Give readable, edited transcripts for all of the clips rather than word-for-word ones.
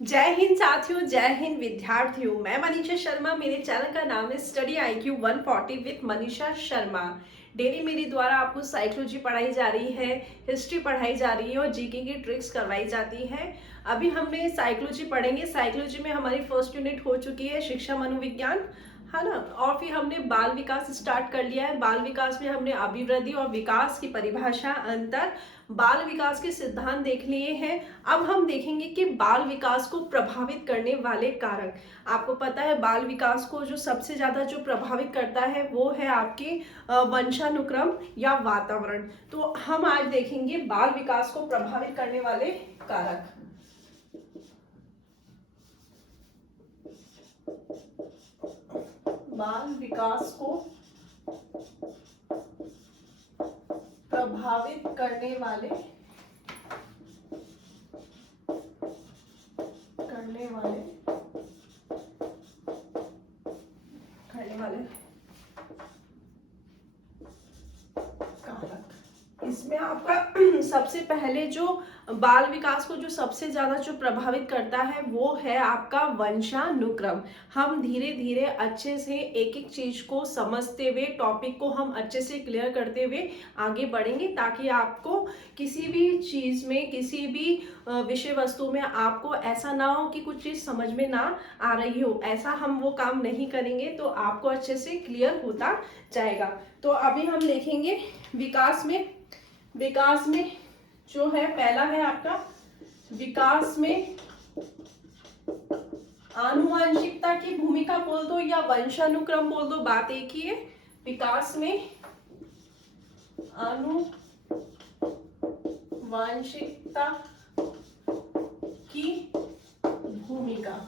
जय हिंद साथियों, जय हिंद विद्यार्थियों। मैं मनीषा शर्मा। मेरे चैनल का नाम है study IQ 140 with Manisha Sharma. Daily मेरे द्वारा आपको साइकोलॉजी पढ़ाई जा रही है, हिस्ट्री पढ़ाई जा रही है और जीके की ट्रिक्स करवाई जाती है। अभी हमने साइकोलॉजी पढ़ेंगे। साइकोलॉजी में हमारी फर्स्ट यूनिट हो चुकी है शिक्षा मनोविज्ञान, है ना। और फिर हमने बाल विकास स्टार्ट कर लिया है। बाल विकास में हमने अभिवृद्धि और विकास की परिभाषा, अंतर, बाल विकास के सिद्धांत देख लिए हैं। अब हम देखेंगे कि बाल विकास को प्रभावित करने वाले कारक। आपको पता है बाल विकास को जो सबसे ज्यादा जो प्रभावित करता है वो है आपके वंशानुक्रम या वातावरण। तो हम आज देखेंगे बाल विकास को प्रभावित करने वाले कारक। बाल विकास को प्रभावित करने वाले करने वाले कारक। इसमें आपका सबसे पहले जो बाल विकास को जो सबसे ज्यादा जो प्रभावित करता है वो है आपका वंशानुक्रम। हम धीरे धीरे अच्छे से एक एक चीज को समझते हुए, टॉपिक को हम अच्छे से क्लियर करते हुए आगे बढ़ेंगे, ताकि आपको किसी भी चीज में, किसी भी विषय वस्तु में आपको ऐसा ना हो कि कुछ चीज समझ में ना आ रही हो। ऐसा हम वो काम नहीं करेंगे तो आपको अच्छे से क्लियर होता जाएगा। तो अभी हम देखेंगे विकास में जो है, पहला है आपका विकास में आनुवंशिकता की भूमिका बोल दो या वंशानुक्रम बोल दो, बात एक ही है। विकास में आनुवंशिकता की भूमिका।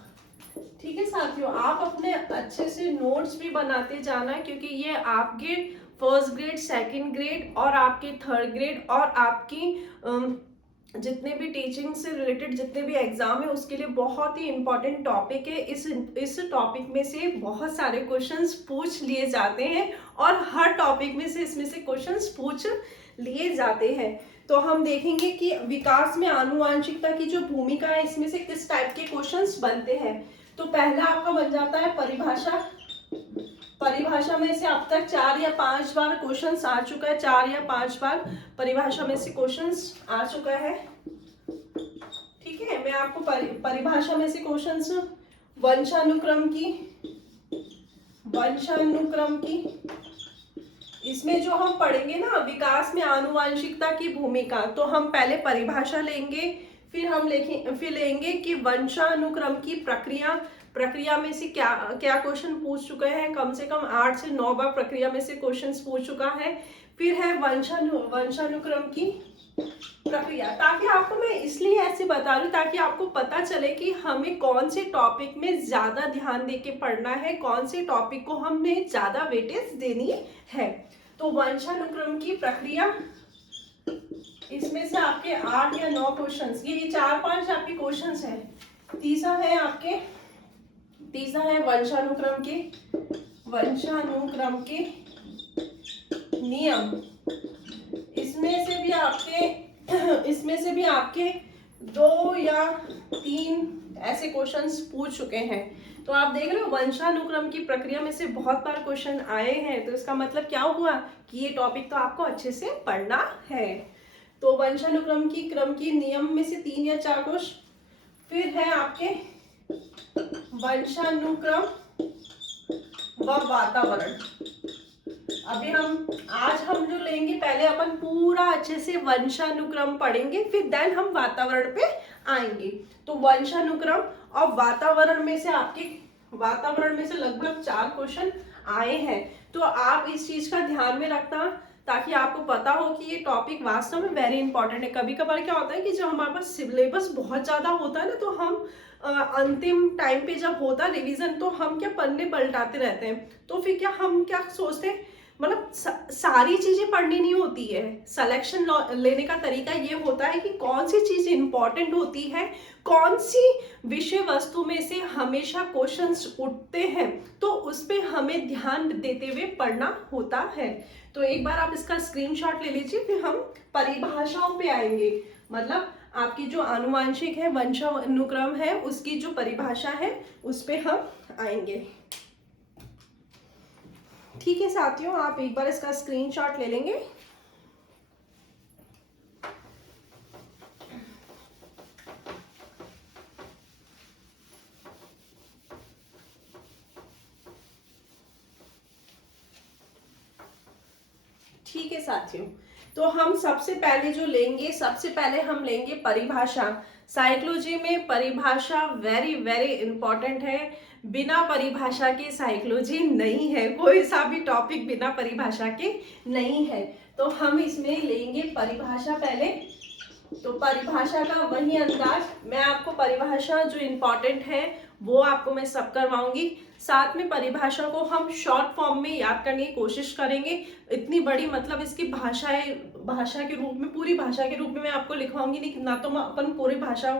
ठीक है साथियों, आप अपने अच्छे से नोट्स भी बनाते जाना, क्योंकि ये आपके फर्स्ट ग्रेड, सेकंड ग्रेड और आपके थर्ड ग्रेड और आपकी जितने भी टीचिंग से रिलेटेड जितने भी एग्जाम है उसके लिए बहुत ही इंपॉर्टेंट टॉपिक है। इस टॉपिक में से बहुत सारे क्वेश्चंस पूछ लिए जाते हैं और हर टॉपिक में से इसमें से क्वेश्चंस पूछ लिए जाते हैं। तो हम देखेंगे कि विकास में आनुवंशिकता की जो भूमिका है इसमें से किस टाइप के क्वेश्चंस बनते हैं। तो पहला आपका बन जाता है परिभाषा। परिभाषा में से अब तक 4 या 5 बार क्वेश्चंस आ चुका है। 4 या 5 बार परिभाषा में से क्वेश्चंस आ चुका है। ठीक है, मैं आपको परिभाषा में से क्वेश्चंस वंशानुक्रम की इसमें जो हम पढ़ेंगे ना, विकास में आनुवंशिकता की भूमिका, तो हम पहले परिभाषा लेंगे, फिर लेंगे कि वंशानुक्रम की प्रक्रिया में से क्या क्या क्वेश्चन पूछ चुके हैं। कम से कम 8 से 9 बार प्रक्रिया में से क्वेश्चंस पूछ चुका है। फिर है वंशानुक्रम की प्रक्रिया। ताकि आपको मैं इसलिए ऐसे बता रही हूँ ताकि आपको पता चले कि हमें कौन से टॉपिक में ज्यादा ध्यान देके पढ़ना है, कौन से टॉपिक को हमें ज्यादा वेटेज देनी है। तो वंशानुक्रम की प्रक्रिया, इसमें से आपके 8 या 9 क्वेश्चंस, ये 4-5 आपके क्वेश्चंस हैं। तीसरा है वंशानुक्रम के नियम। इसमें से भी आपके 2 या 3 ऐसे क्वेश्चंस पूछ चुके हैं। तो आप देख रहे हो वंशानुक्रम की प्रक्रिया में से बहुत बार क्वेश्चन आए हैं, तो इसका मतलब क्या हुआ कि ये टॉपिक तो आपको अच्छे से पढ़ना है। तो वंशानुक्रम की क्रम की नियम में से 3 या 4 क्वेश्चन। फिर है आपके वंशानुक्रम व वातावरण। अभी आज हम जो लेंगे, पहले अपन पूरा अच्छे से वंशानुक्रम पढ़ेंगे, फिर देन हम वातावरण पे आएंगे। तो वंशानुक्रम और वातावरण में से लगभग 4 क्वेश्चन आए हैं। तो आप इस चीज का ध्यान में रखना, ताकि आपको पता हो कि ये टॉपिक वास्तव में वेरी इंपॉर्टेंट है। कभी कभार क्या होता है कि जब हमारे पास सिलेबस बहुत ज्यादा होता है ना, तो हम अंतिम टाइम पे जब होता है रिवीजन, तो हम क्या पन्ने पलटाते रहते हैं। तो फिर हम क्या सोचते हैं, मतलब सारी चीजें पढ़नी नहीं होती है। सिलेक्शन लेने का तरीका ये होता है कि कौन सी चीज इंपॉर्टेंट होती है, कौन सी विषय वस्तु में से हमेशा क्वेश्चंस उठते हैं, तो उस पे हमें ध्यान देते हुए पढ़ना होता है। तो एक बार आप इसका स्क्रीनशॉट ले लीजिए, फिर हम परिभाषाओं पे आएंगे। मतलब आपकी जो आनुवांशिक है, वंशानुक्रम है, उसकी जो परिभाषा है उस पे हम आएंगे। ठीक है साथियों, आप एक बार इसका स्क्रीनशॉट ले लेंगे। ठीक है साथियों, तो हम सबसे पहले जो लेंगे, सबसे पहले हम लेंगे परिभाषा। साइकोलॉजी में परिभाषा वेरी वेरी इंपॉर्टेंट है। बिना परिभाषा के साइकोलॉजी नहीं है, कोई सा भी टॉपिक बिना परिभाषा के नहीं है। तो हम इसमें लेंगे परिभाषा पहले। तो परिभाषा का वही अंदाज, मैं आपको परिभाषा जो इम्पोर्टेंट है वो आपको मैं सब करवाऊंगी। साथ में परिभाषा को हम शॉर्ट फॉर्म में याद करने की कोशिश करेंगे। इतनी बड़ी मतलब इसकी भाषा के रूप में, पूरी भाषा के रूप में मैं आपको लिखवाऊंगी नहीं, ना तो मैं अपन पूरी भाषा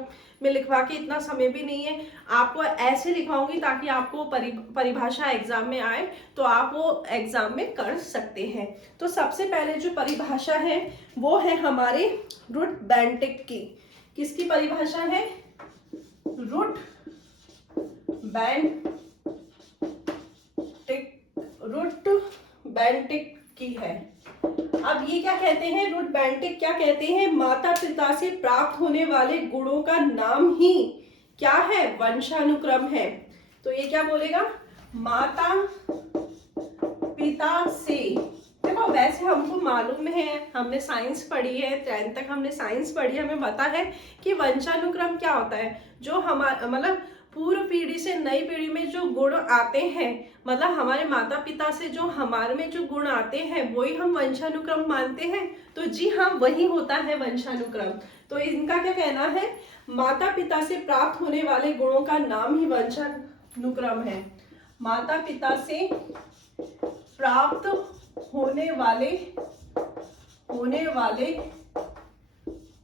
में लिखवा के, इतना समय भी नहीं है। आपको ऐसे लिखवाऊंगी ताकि आपको परिभाषा एग्जाम में आए तो आप वो एग्जाम में कर सकते हैं। तो सबसे पहले जो परिभाषा है वो है हमारे रुट बेंटिक की। किसकी परिभाषा है? रुट बेंटिक की है। अब ये क्या कहते हैं, रुट बेंटिक क्या कहते हैं? माता पिता से प्राप्त होने वाले गुणों का नाम ही क्या है? वंशानुक्रम है। तो ये क्या बोलेगा? माता पिता से। देखो वैसे हमको मालूम है, हमने साइंस पढ़ी है, 10th तक हमने साइंस पढ़ी है, हमें पता है कि वंशानुक्रम क्या होता है। जो हमारा मतलब पूर्व पीढ़ी से नई पीढ़ी में जो गुण आते हैं, मतलब हमारे माता पिता से जो हमारे में जो गुण आते हैं वही हम वंशानुक्रम मानते हैं। तो जी हाँ, वही होता है वंशानुक्रम। तो इनका क्या कहना है? माता पिता से प्राप्त होने वाले गुणों का नाम ही वंशानुक्रम है। माता पिता से प्राप्त होने वाले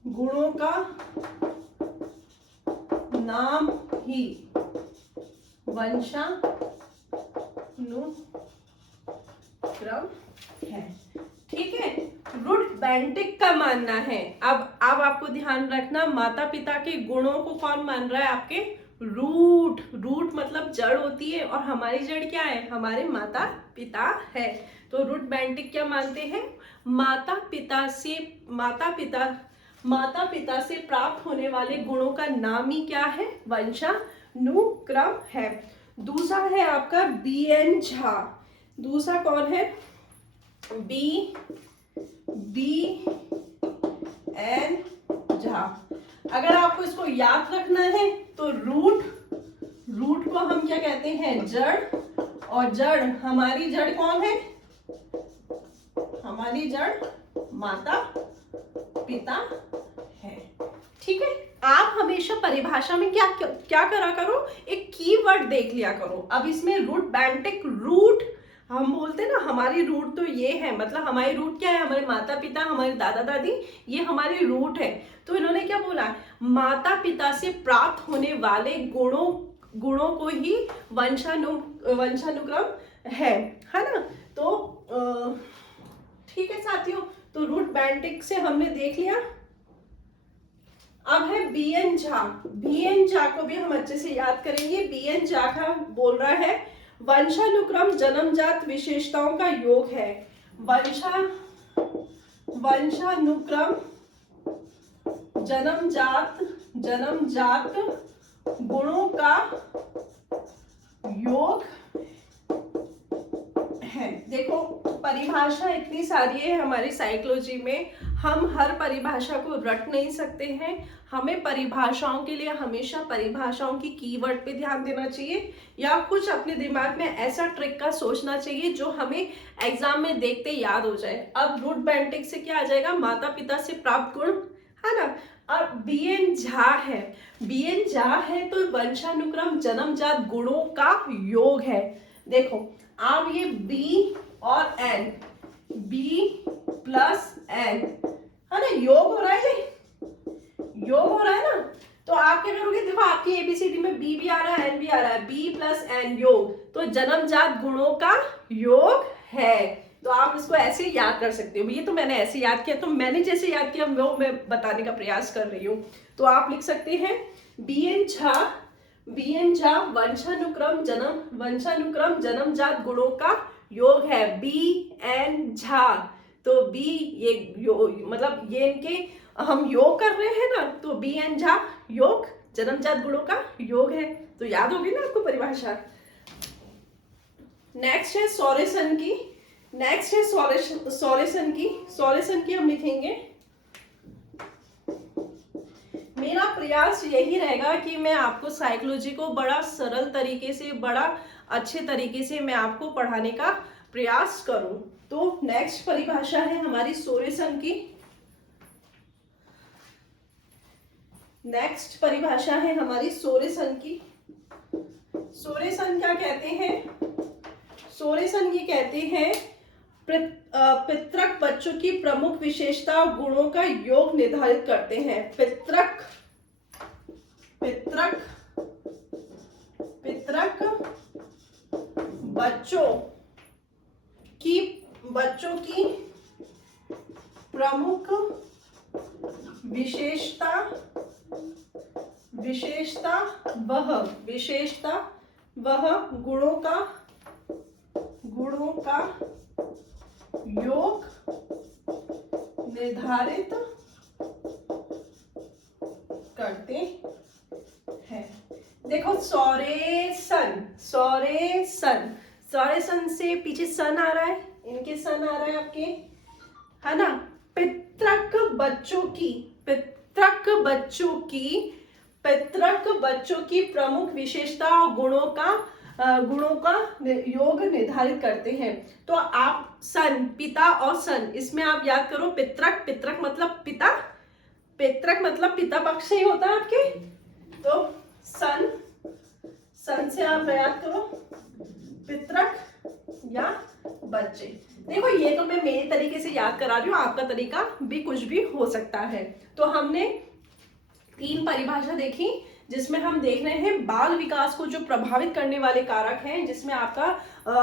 गुणों का नाम ही वंशानुक्रम है। ठीक है, रुट बेंटिक का मानना है। अब आपको ध्यान रखना, माता पिता के गुणों को कौन मान रहा है? आपके रूट। रूट मतलब जड़ होती है, और हमारी जड़ क्या है? हमारे माता पिता है। तो रुट बेंटिक क्या मानते हैं? माता पिता से प्राप्त होने वाले गुणों का नाम ही क्या है? वंशानुक्रम है। दूसरा है आपका BN झा। दूसरा कौन है? BN झा। अगर आपको इसको याद रखना है तो रूट को हम क्या कहते हैं? जड़। और जड़, हमारी जड़ कौन है? हमारी जड़ माता पिता है। ठीक है, आप हमेशा परिभाषा में क्या करा करो? एक कीवर्ड देख लिया करो। अब इसमें रुट बेंटिक, रूट हम बोलते हैं ना, हमारी रूट तो ये है, मतलब हमारी रूट क्या है? हमारे माता पिता, हमारे दादा दादी, ये हमारी रूट है। तो इन्होंने क्या बोला? माता पिता से प्राप्त होने वाले गुणों को ही वंशानुक्रम है ना। तो ठीक है साथियों, तो रूट बेंटिक से हमने देख लिया। अब है BN झा। BN झा को भी हम अच्छे से याद करेंगे। BN झा का बोल रहा है वंशानुक्रम जन्मजात विशेषताओं का योग है। वंशानुक्रम जन्मजात गुणों का योग है। देखो परिभाषा इतनी सारी है हमारी साइकोलॉजी में, हम हर परिभाषा को रट नहीं सकते हैं। हमें परिभाषाओं के लिए हमेशा परिभाषाओं की कीवर्ड पे ध्यान देना चाहिए, या कुछ अपने दिमाग में ऐसा ट्रिक का सोचना चाहिए जो हमें एग्जाम में देखते याद हो जाए। अब रूट बेंटिक से क्या आ जाएगा? माता पिता से प्राप्त गुण, है ना। अब BN झा है। BN झा है तो वंशानुक्रम जन्मजात गुणों का योग है। देखो अब ये B और N, B प्लस N, है ना, योग हो रहा है, योग हो रहा है ना। तो आप क्या करोगे? देखो आपकी ABCD में B भी आ रहा है, N भी आ रहा है, B प्लस N योग, तो जन्मजात गुणों का योग है। तो आप इसको ऐसे याद कर सकते हो। ये तो मैंने ऐसे याद किया, तो मैंने जैसे याद किया वो मैं बताने का प्रयास कर रही हूँ। तो आप लिख सकते हैं बी एन झा वंशानुक्रम जन्मजात गुणों का योग है। बी एन झा, तो बी ये मतलब ये इनके हम योग कर रहे हैं ना, तो बी एन झा योग जन्मजात गुणों का योग है। तो याद होगी ना आपको परिभाषा। नेक्स्ट है सॉरेसन की। सॉरेसन की हम लिखेंगे। मेरा प्रयास यही रहेगा कि मैं आपको साइकोलॉजी को बड़ा सरल तरीके से, बड़ा अच्छे तरीके से मैं आपको पढ़ाने का प्रयास करूं। तो नेक्स्ट परिभाषा है हमारी सॉरेसन की। नेक्स्ट परिभाषा है हमारी सॉरेसन की। सॉरेसन क्या कहते हैं? सॉरेसन ये कहते हैं पितृक बच्चों की प्रमुख विशेषता और गुणों का योग निर्धारित करते हैं। पितृक बच्चों की प्रमुख विशेषता वह गुणों का योग निर्धारित करते हैं। देखो सॉरेसन से पीछे सन आ रहा है, इनके सन आ रहा है आपके, है ना। पितृक बच्चों की प्रमुख विशेषता और गुणों का योग निर्धारित करते हैं। तो आप सन, पिता और सन, इसमें आप याद करो पितृक मतलब पिता, पितृक मतलब पिता पक्ष से ही होता है आपके। तो सन से आप याद करो पितृक या बच्चे। देखो ये तो मैं मेरे तरीके से याद करा रही हूँ, आपका तरीका भी कुछ भी हो सकता है। तो हमने 3 परिभाषा देखी, जिसमें हम देख रहे हैं बाल विकास को जो प्रभावित करने वाले कारक हैं, जिसमें आपका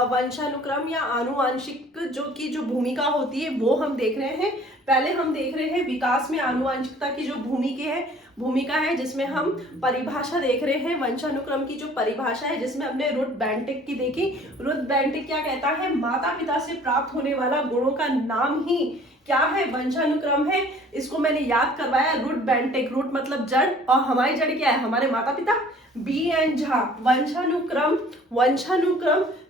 वंशानुक्रम या आनुवांशिक जो भूमिका होती है वो हम देख रहे हैं। पहले हम देख रहे हैं विकास में आनुवांशिकता की जो भूमिका है, जिसमें हम परिभाषा देख रहे हैं वंशानुक्रम की जो परिभाषा है, जिसमें हमने रुथ बेंटिक की देखी। रुथ बेंटिक क्या कहता है? माता पिता से प्राप्त होने वाला गुणों का नाम ही क्या है? वंशानुक्रम है। इसको मैंने याद करवाया, रुथ बेंटिक। रुथ मतलब जड़, और हमारी जड़ क्या है? हमारे माता पिता। बी एन झा वंशानुक्रम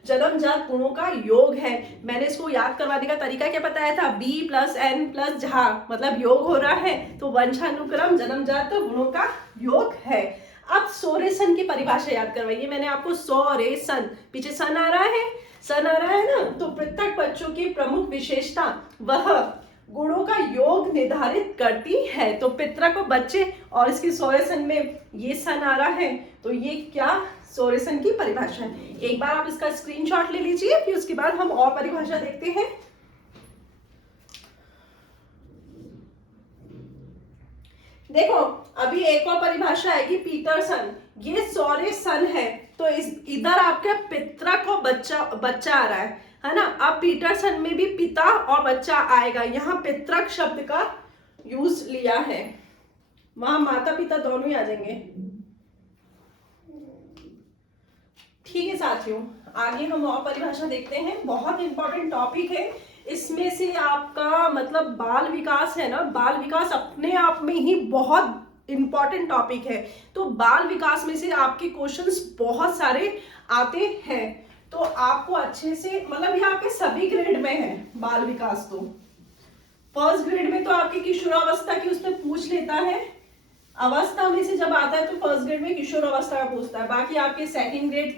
जन्मजात गुणों का योग है। मैंने इसको याद करवाने का तरीका क्या बताया था? बी प्लस एन प्लस झा मतलब योग हो रहा है, तो वंशानुक्रम जन्मजात गुणों का योग है। अब सॉरेसन की परिभाषा याद करवाइए मैंने आपको। सॉरेसन, पीछे सन आ रहा है ना। तो पृथक बच्चों की प्रमुख विशेषता वह गुणों का योग निर्धारित करती है। तो पितृक और बच्चे, और इसकी सॉरेसन में ये सन आ रहा है, तो ये क्या सॉरेसन की परिभाषा है। एक बार आप इसका स्क्रीनशॉट ले लीजिए, फिर उसके बाद हम और परिभाषा देखते हैं। देखो अभी एक और परिभाषा आएगी पीटरसन। ये सॉरेसन है, तो इधर आपका पितृक और बच्चा आ रहा है ना। अब पीटरसन में भी पिता और बच्चा आएगा। यहाँ पितृक शब्द का यूज लिया है, वहां माता पिता दोनों ही आ जाएंगे। ठीक है साथियों, आगे हम और परिभाषा देखते हैं। बहुत इंपॉर्टेंट टॉपिक है। इसमें से आपका मतलब बाल विकास है ना, बाल विकास अपने आप में ही बहुत इंपॉर्टेंट टॉपिक है। तो बाल विकास में से आपके क्वेश्चंस बहुत सारे आते हैं, तो आपको अच्छे से मतलब ये आपके सभी ग्रेड में है बाल विकास। तो फर्स्ट ग्रेड में तो आपकी किशोरावस्था की उसमें पूछ लेता है, अवस्था में से जब आता है तो फर्स्ट ग्रेड में किशोर अवस्था का पूछता है। बाकी आपके सेकंड ग्रेड,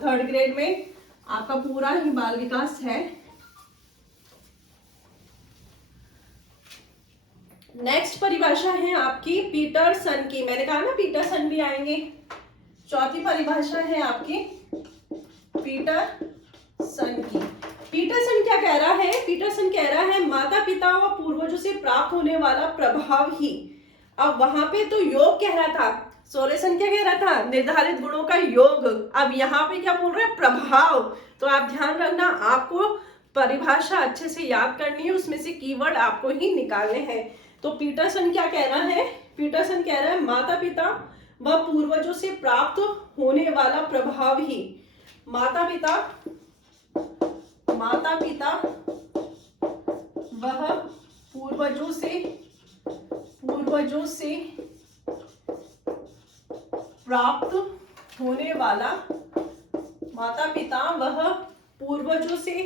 थर्ड ग्रेड में आपका पूरा ही बाल विकास है। नेक्स्ट परिभाषा है आपकी पीटरसन की। मैंने कहा ना पीटरसन भी आएंगे। चौथी परिभाषा है आपकी पीटरसन की। पीटरसन क्या कह रहा है? पीटरसन कह रहा है माता पिता व पूर्वजों से प्राप्त होने वाला प्रभाव ही। अब वहां पे तो योग कह रहा था, सॉरेसन क्या कह रहा था? निर्धारित गुणों का योग। अब यहाँ पे क्या बोल रहा है? प्रभाव। तो आप ध्यान रखना, आपको परिभाषा अच्छे से याद करनी है, उसमें से कीवर्ड आपको ही निकालने हैं। तो पीटरसन क्या कह रहा है? पीटरसन कह रहा है माता पिता व पूर्वजों से प्राप्त होने वाला प्रभाव ही माता पिता वह पूर्वजों से प्राप्त होने वाला माता पिता वह पूर्वजों से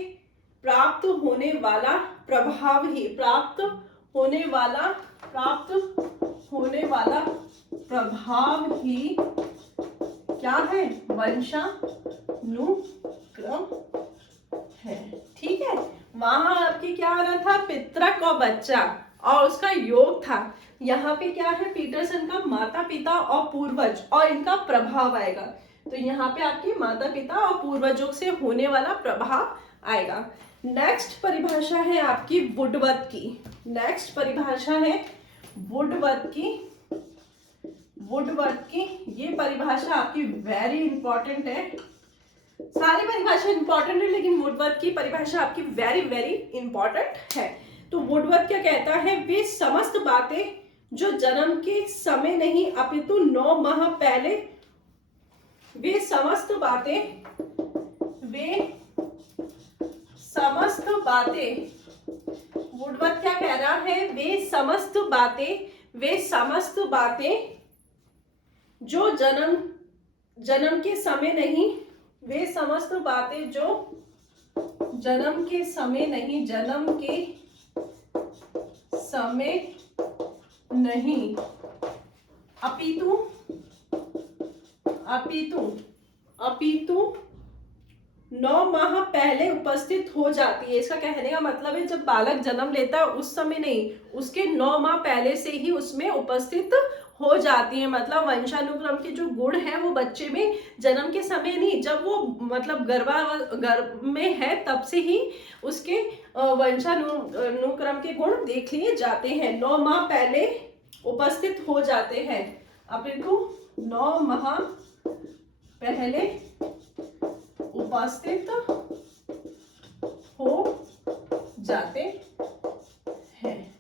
प्राप्त होने वाला प्रभाव ही प्राप्त होने वाला प्रभाव ही क्या है? वंशानुक्रम है। ठीक है, वहां आपके क्या आ रहा था? पितृक और बच्चा और उसका योग था। यहाँ पे क्या है? पीटरसन का माता पिता और पूर्वज और इनका प्रभाव आएगा। तो यहाँ पे आपके माता पिता और पूर्वजों से होने वाला प्रभाव आएगा। नेक्स्ट परिभाषा है आपकी वुडवर्थ की। नेक्स्ट परिभाषा है वुडवर्थ की। ये परिभाषा आपकी वेरी इंपॉर्टेंट है। सारी परिभाषा इंपॉर्टेंट है, लेकिन वुडवर्थ की परिभाषा आपकी वेरी वेरी इंपॉर्टेंट है। तो वुडवर्थ क्या कहता है? वे समस्त बातें जो जन्म के समय नहीं अपितु 9 माह पहले वे समस्त बातें वुडवर्थ क्या कह रहा है? वे समस्त बातें जो जन्म के समय नहीं वे समस्त बातें जो जन्म के समय नहीं अपितु 9 माह पहले उपस्थित हो जाती है। इसका कहने का मतलब है जब बालक जन्म लेता है उस समय नहीं, उसके 9 माह पहले से ही उसमें उपस्थित हो जाती है। मतलब वंशानुक्रम के जो गुण है वो बच्चे में जन्म के समय नहीं, जब वो मतलब गर्भ में है तब से ही उसके वंशानुक्रम के गुण देख लिए जाते हैं। 9 माह पहले उपस्थित हो जाते हैं, अपितु 9 माह पहले उपस्थित हो जाते हैं।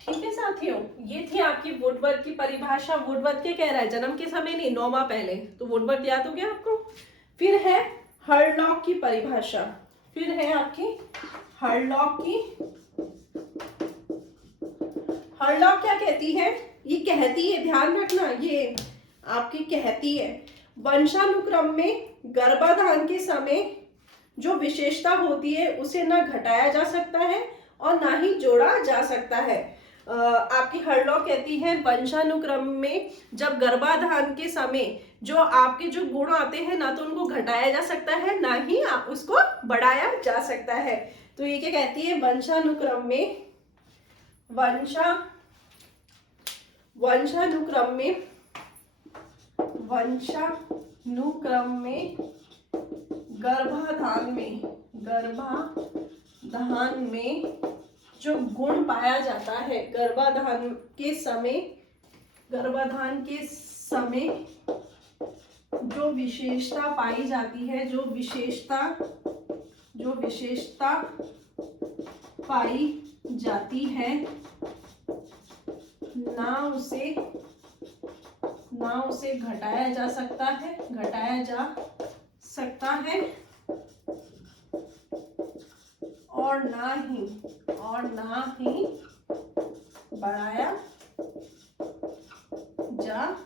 ठीक है साथियों, ये थी आपकी वुडवर्थ की परिभाषा। वुडवर्थ क्या कह रहा है? जन्म के समय नहीं, 9 माह पहले। तो वुडवर्थ याद हो गया आपको। फिर है हरलॉक की परिभाषा। फिर है आपकी हरलॉक की। हरलॉक क्या कहती है? ये कहती है, ध्यान रखना, ये आपकी कहती है वंशानुक्रम में गर्भाधान के समय जो विशेषता होती है उसे ना घटाया जा सकता है और ना ही जोड़ा जा सकता है। आपकी हरलॉक कहती है वंशानुक्रम में जब गर्भाधान के समय जो आपके जो गुण आते हैं ना तो उनको घटाया जा सकता है ना ही उसको बढ़ाया जा सकता है। तो ये क्या कहती है? वंशानुक्रम में गर्भाधान में जो गुण पाया जाता है गर्भाधान के समय जो विशेषता पाई जाती है, जो विशेषता पाई जाती है ना उसे घटाया जा सकता है और ना ही बढ़ाया जा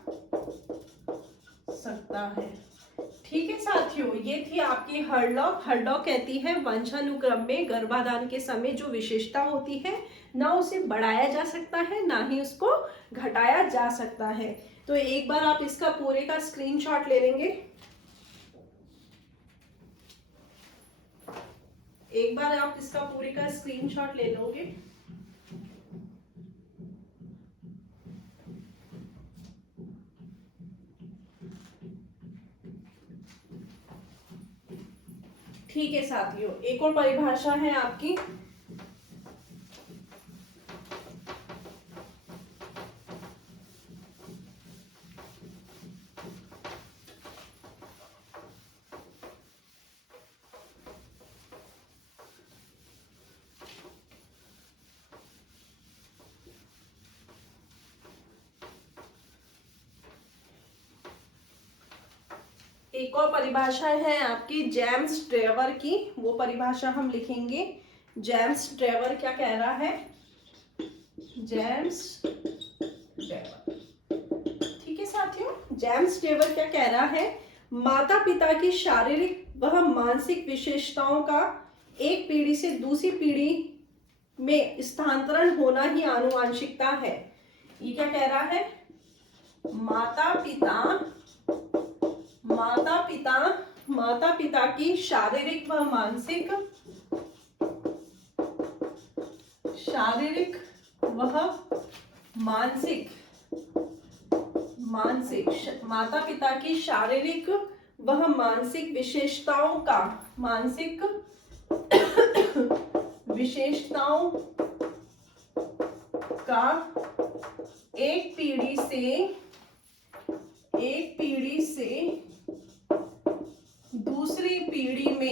सकता है। ठीक है साथियों, ये थी आपकी हरलॉक। हरलॉक कहती है वंशानुक्रम में गर्भाधान के समय जो विशेषता होती है ना उसे बढ़ाया जा सकता है ना ही उसको घटाया जा सकता है। तो एक बार आप इसका पूरे का स्क्रीनशॉट ले लेंगे। एक बार आप इसका पूरे का स्क्रीनशॉट ले लोगे। ठीक है साथियों, एक और परिभाषा है आपकी एक और परिभाषा है आपकी जेम्स ट्रेवर की, वो परिभाषा हम लिखेंगे। जेम्स ट्रेवर क्या कह रहा है, जेम्स ट्रेवर, ठीक है साथियों। जेम्स ट्रेवर क्या कह रहा है, माता पिता की शारीरिक व मानसिक विशेषताओं का एक पीढ़ी से दूसरी पीढ़ी में स्थानांतरण होना ही आनुवंशिकता है। ये क्या कह रहा है, माता पिता की शारीरिक व मानसिक माता पिता की शारीरिक व मानसिक विशेषताओं का एक पीढ़ी से दूसरी पीढ़ी में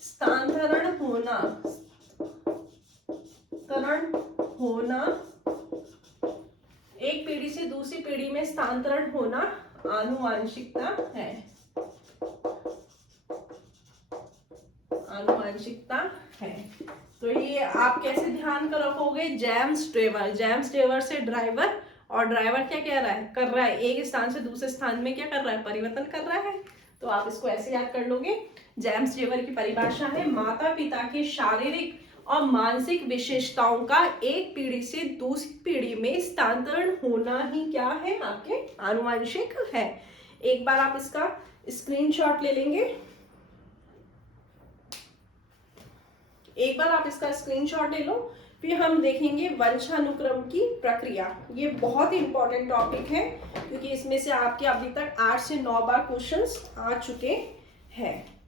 स्थानांतरण होना, एक पीढ़ी से दूसरी पीढ़ी में स्थानांतरण होना आनुवंशिकता है। तो ये आप कैसे ध्यान कर रखोगे, जेम्स ट्रेवर से ड्राइवर, और ड्राइवर क्या कह रहा है, कर रहा है एक स्थान से दूसरे स्थान में क्या कर रहा है, परिवर्तन कर रहा है। तो आप इसको ऐसे याद कर लोगे। जेम्स ट्रेवर की परिभाषा है, माता पिता के शारीरिक और मानसिक विशेषताओं का एक पीढ़ी से दूसरी पीढ़ी में स्थानांतरण होना ही क्या है, आपके आनुवंशिक है। एक बार आप इसका स्क्रीनशॉट ले लेंगे, एक बार आप इसका स्क्रीनशॉट ले लो, फिर हम देखेंगे वंशानुक्रम की प्रक्रिया। ये बहुत ही इंपॉर्टेंट टॉपिक है क्योंकि इसमें से आपके अभी तक 8 से 9 बार क्वेश्चंस आ चुके हैं।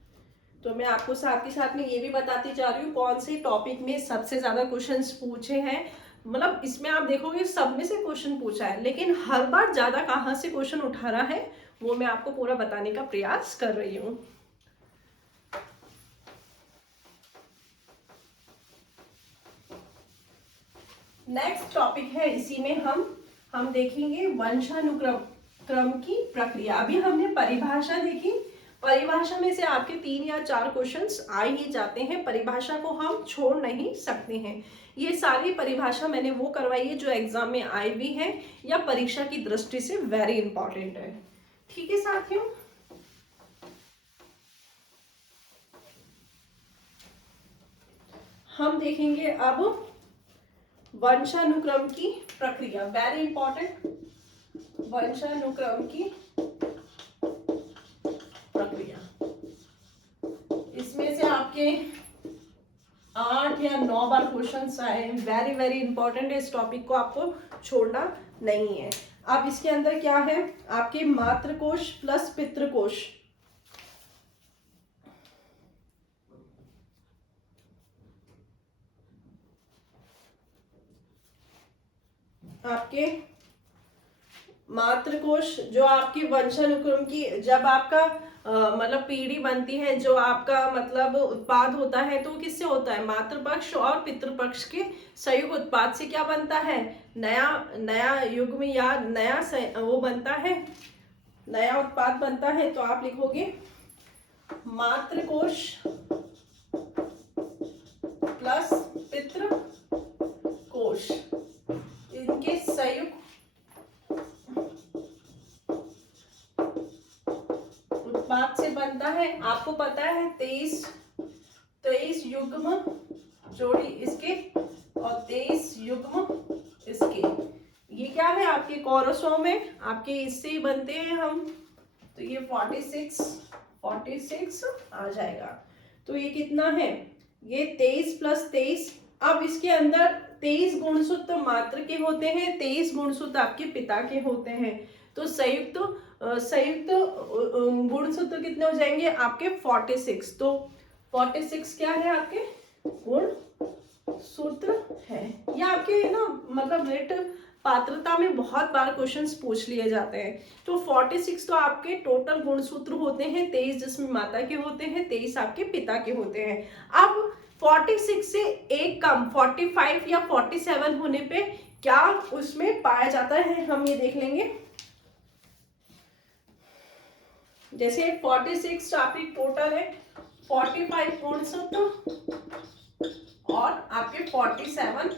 तो मैं आपको साथ ही साथ में ये भी बताती जा रही हूँ कौन से टॉपिक में सबसे ज्यादा क्वेश्चंस पूछे हैं। मतलब इसमें आप देखोगे सब में से क्वेश्चन पूछा है, लेकिन हर बार ज्यादा कहाँ से क्वेश्चन उठा रहा है वो मैं आपको पूरा बताने का प्रयास कर रही हूँ। नेक्स्ट टॉपिक है, इसी में हम देखेंगे वंशानुक्रम की प्रक्रिया। अभी हमने परिभाषा देखी, परिभाषा में से आपके 3 या 4 क्वेश्चंस आ ही जाते हैं, परिभाषा को हम छोड़ नहीं सकते हैं। ये सारी परिभाषा मैंने वो करवाई है जो एग्जाम में आई भी है या परीक्षा की दृष्टि से वेरी इंपॉर्टेंट है। ठीक है साथियों, हम देखेंगे अब वंशानुक्रम की प्रक्रिया, वेरी इंपॉर्टेंट, वंशानुक्रम की प्रक्रिया। इसमें से आपके 8 या 9 बार क्वेश्चंस आए, वेरी वेरी इंपॉर्टेंट है, इस टॉपिक को आपको छोड़ना नहीं है। अब इसके अंदर क्या है, आपके मातृकोश प्लस पितृकोश, आपके मातृकोश जो आपकी वंशानुक्रम की, जब आपका मतलब पीढ़ी बनती है, जो आपका मतलब उत्पाद होता है, तो किससे होता है, मातृपक्ष और पितृपक्ष के संयुक्त उत्पाद से क्या बनता है, नया युग्म या नया वो बनता है, नया उत्पाद बनता है। तो आप लिखोगे मातृकोश प्लस पितृकोश, इनके संयुक्त उत्पाद से बनता है। आपको पता है 23 युग्म जोड़ी इसके और 23 युग्म इसके, ये क्या है आपके कौरसों में, आपके इससे ही बनते हैं हम, तो ये 46 आ जाएगा। तो ये कितना है, ये 23 प्लस 23। अब इसके अंदर 23 गुणसूत्र मात्र के होते हैं, 23 गुणसूत्र आपके पिता के होते हैं। तो संयुक्त गुणसूत्र कितने हो जाएंगे आपके 46। तो 46 क्या है आपके गुण सूत्र है। ये आपके ना मतलब नेट पात्रता में बहुत बार क्वेश्चंस पूछ लिए जाते हैं। तो 46 तो आपके टोटल गुणसूत्र होते हैं, 23 जिसमें माता के होते हैं, 23 आपके पिता के होते हैं। अब 46 से एक कम 45 या 47 होने पे क्या उसमें पाया जाता है हम ये देख लेंगे। जैसे 46 आपकी टोटल है, 45 गुणसूत्र और आपके 47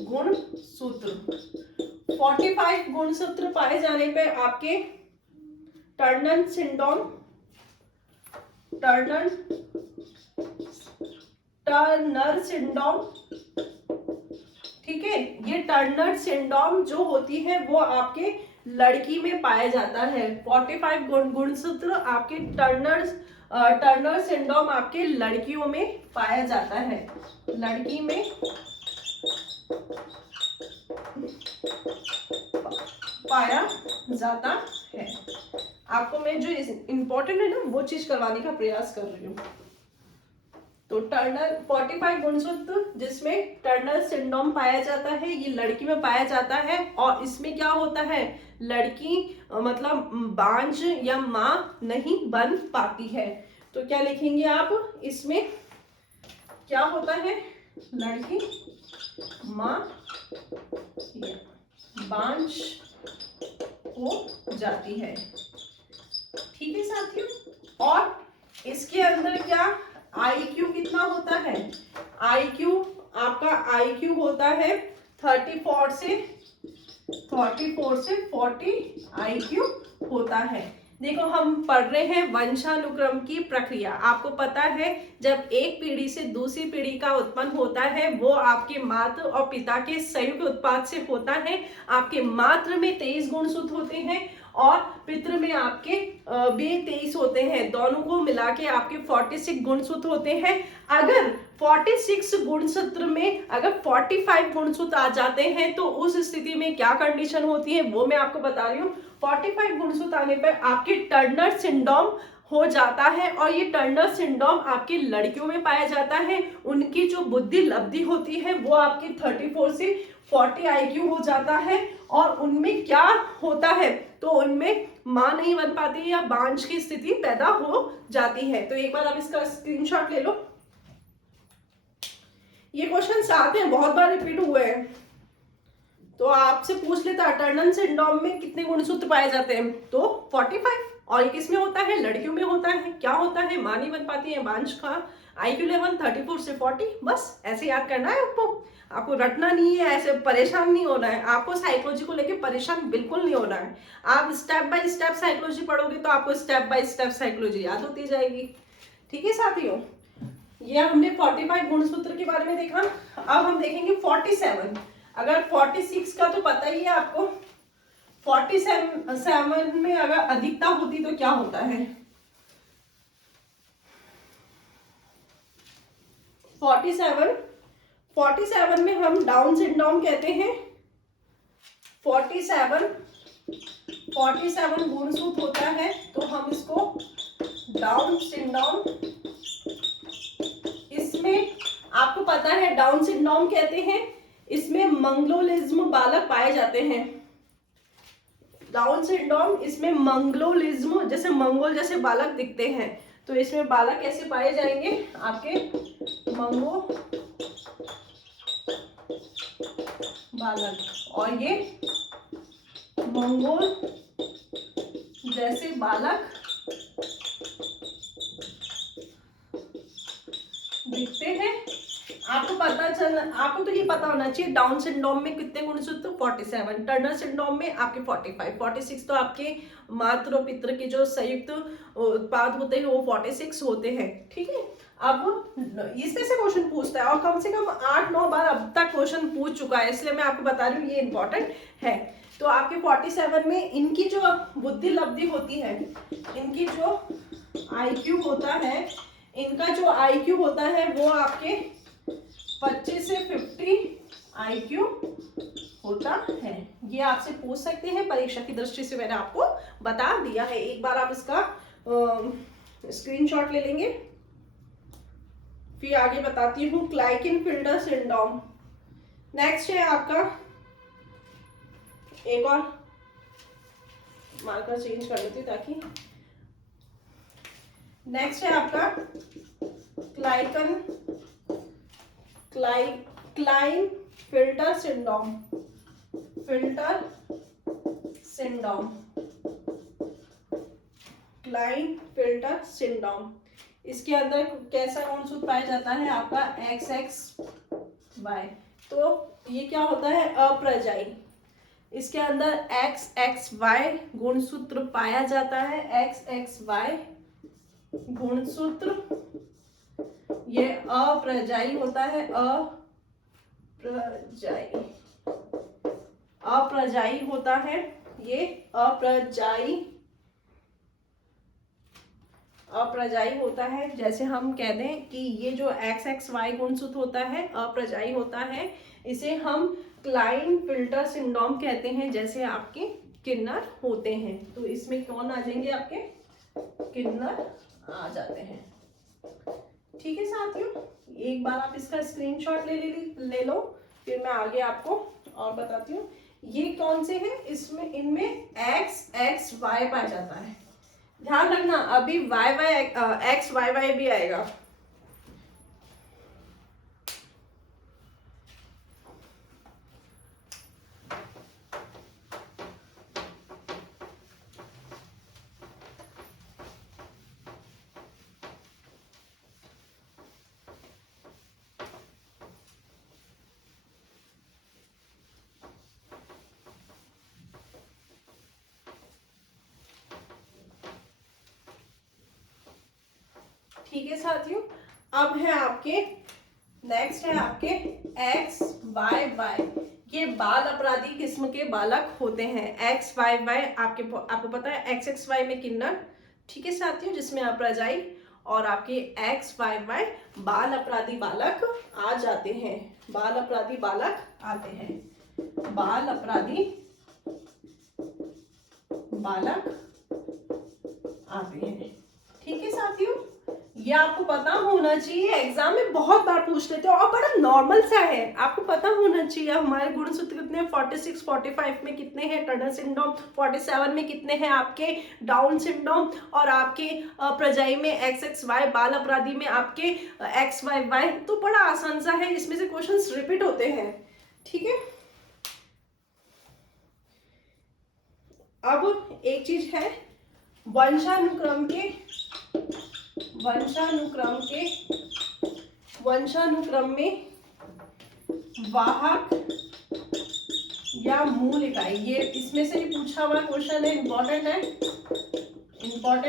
गुणसूत्र। 45 गुणसूत्र पाए जाने पे आपके टर्नर सिंड्रोम, टर्नर सिंड्रोम, ठीक है, ये टर्नर सिंड्रोम जो होती है वो आपके लड़की में पाया जाता है। 45 गुणसूत्र आपके टर्नर सिंड्रोम आपके लड़कियों में पाया जाता है, लड़की में पाया जाता है। आपको मैं जो इंपॉर्टेंट है ना वो चीज करवाने का प्रयास कर रही हूँ। तो टर्नर 45 गुणसूत्र जिसमें टर्नर सिंड्रोम पाया जाता है, ये लड़की में पाया जाता है। और इसमें क्या होता है, लड़की मतलब बांझ या माँ नहीं बन पाती है। तो क्या लिखेंगे आप इसमें, क्या होता है, लड़की माँ या बांझ हो जाती है, ठीक है साथियों। और इसके अंदर क्या IQ कितना होता है, IQ आपका IQ होता है 34 से 40 IQ होता है। देखो हम पढ़ रहे हैं वंशानुक्रम की प्रक्रिया। आपको पता है जब एक पीढ़ी से दूसरी पीढ़ी का उत्पन्न होता है वो आपके मातृ और पिता के संयुक्त उत्पाद से होता है। आपके मातृ में 23 गुणसूत्र होते हैं और पितृ में आपके भी 23 होते हैं। दोनों को मिला के आपके 46 गुणसूत्र होते हैं। अगर 46 गुणसूत्र में अगर 45 गुणसूत्र आ जाते हैं तो उस स्थिति में क्या कंडीशन होती है वो मैं आपको बता रही हूँ। 45 गुणसूत्र आने पर आपके टर्नर सिंड्रोम हो जाता है और ये टर्नर सिंड्रोम आपकी लड़कियों में पाया जाता है। उनकी जो बुद्धि लब्धि होती है वो आपकी 34 से 40 IQ हो जाता है और उनमें क्या होता है, तो उनमें मां नहीं बन पाती या बांझ की स्थिति पैदा हो जाती है। तो एक बार आप इसका स्क्रीनशॉट ले लो। ये क्वेश्चन आते हैं, बहुत बार रिपीट हुए हैं, तो आपसे पूछ लेता है टर्नर सिंड्रोम में कितने गुणसूत्र पाए जाते हैं, तो 45। और ये किसमें होता है, लड़कियों में होता है। क्या होता है, मां नहीं बन पाती है, बांझ का IQ लेवल 34 से 40। बस ऐसे याद करना है आपको रटना नहीं है, ऐसे परेशान नहीं होना है। आपको साइकोलॉजी को लेके परेशान बिल्कुल नहीं होना है। आप स्टेप बाय स्टेप साइकोलॉजी पढ़ोगे तो आपको स्टेप बाय स्टेप साइकोलॉजी याद होती जाएगी, ठीक है साथियों। ये हमने 45 गुणसूत्र के बारे में देखा। अब हम देखेंगे 47। अगर 46 का तो पता ही है आपको, 47 में अगर अधिकता होती तो क्या होता है, 47 में हम डाउन सिंड्रोम कहते हैं। 47 गुणसूत्र होता है तो हम इसको डाउन सिंड्रोम, इसमें आपको पता है डाउन सिंड्रोम कहते हैं, इसमें मंगलोलिज्म बालक पाए जाते हैं। डाउन सिंड्रोम इसमें मंगलोलिज्म, जैसे मंगोल जैसे बालक दिखते हैं, तो इसमें बालक कैसे पाए जाएंगे, आपके मंगो बालक। और ये मंगोल जैसे बालक दिखते हैं। आपको तो ये पता होना चाहिए डाउन सिंड्रोम में कितने गुणसूत्र, 47। टर्नर सिंड्रोम में आपके 45, 46 तो आपके मातृ और पितृ के जो संयुक्त उत्पाद होते हैं वो 46 होते हैं, ठीक है। अब इसमें से क्वेश्चन पूछता है और कम से कम 8-9 बार अब तक क्वेश्चन पूछ चुका है, इसलिए मैं आपको बता रही हूँ ये इंपॉर्टेंट है। तो आपके 47 में इनकी जो बुद्धि लब्धि होती है, इनकी जो IQ होता है, इनका जो IQ होता है वो आपके 25 से 50 IQ होता है। ये आपसे पूछ सकते हैं, परीक्षा की दृष्टि से मैंने आपको बता दिया है। एक बार आप इसका स्क्रीनशॉट ले लेंगे, फिर आगे बताती हूँ। क्लाइकिन-फिल्डर सिंड्रोम नेक्स्ट है आपका। एक और मार्कर चेंज कर लेती ताकि नेक्स्ट है आपका Klinefelter syndrome. Filter syndrome, Klinefelter syndrome. इसके अंदर कैसा गुणसूत्र पाया जाता है आपका XXY। तो ये क्या होता है, अप्रजाई। इसके अंदर XXY गुणसूत्र पाया जाता है, XXY गुणसूत्र, ये अप्रजाई होता है, अप्रजाई, अप्रजाई होता है, ये अप्रजाई होता है। जैसे हम कह दें कि ये जो XXY गुणसूत्र होता है अप्रजाई होता है, इसे हम क्लाइन फिल्टर सिंड्रोम कहते हैं। जैसे आपके किन्नर होते हैं, तो इसमें कौन आ जाएंगे, आपके किन्नर आ जाते हैं। ठीक है साथियों, एक बार आप इसका स्क्रीनशॉट ले लो, फिर मैं आगे आपको और बताती हूँ। ये कौन से हैं, इसमें इनमें XXY पाया जाता है। ध्यान रखना अभी XYY भी आएगा। ठीक है साथियों, अब है आपके नेक्स्ट है आपके XYY। ये बाल अपराधी किस्म के बालक होते हैं। XYY आपको पता है XXY में किन्नर, ठीक है साथियों, जिसमें अपराजाई, और आपके XYY बाल अपराधी बालक आ जाते हैं, बाल अपराधी बालक आते हैं, बाल अपराधी बालक आते हैं। ठीक है साथियों, ये आपको पता होना चाहिए, एग्जाम में बहुत बार पूछ लेते हो और बड़ा नॉर्मल सा है, आपको पता होना चाहिए। हमारे गुणसूत्र कितने, 46 45 में कितने हैं टर्नर सिंड्रोम, 47 में कितने हैं आपके डाउन सिंड्रोम, और आपके प्रजाई में XXY, बाल अपराधी में आपके XYY। तो बड़ा आसान सा है, इसमें से क्वेश्चंस रिपीट होते हैं। ठीक है, अब एक चीज है, वंशानुक्रम में वाहक या मूल इकाई, ये इसमें से ही पूछा हुआ क्वेश्चन है, इंपॉर्टेंट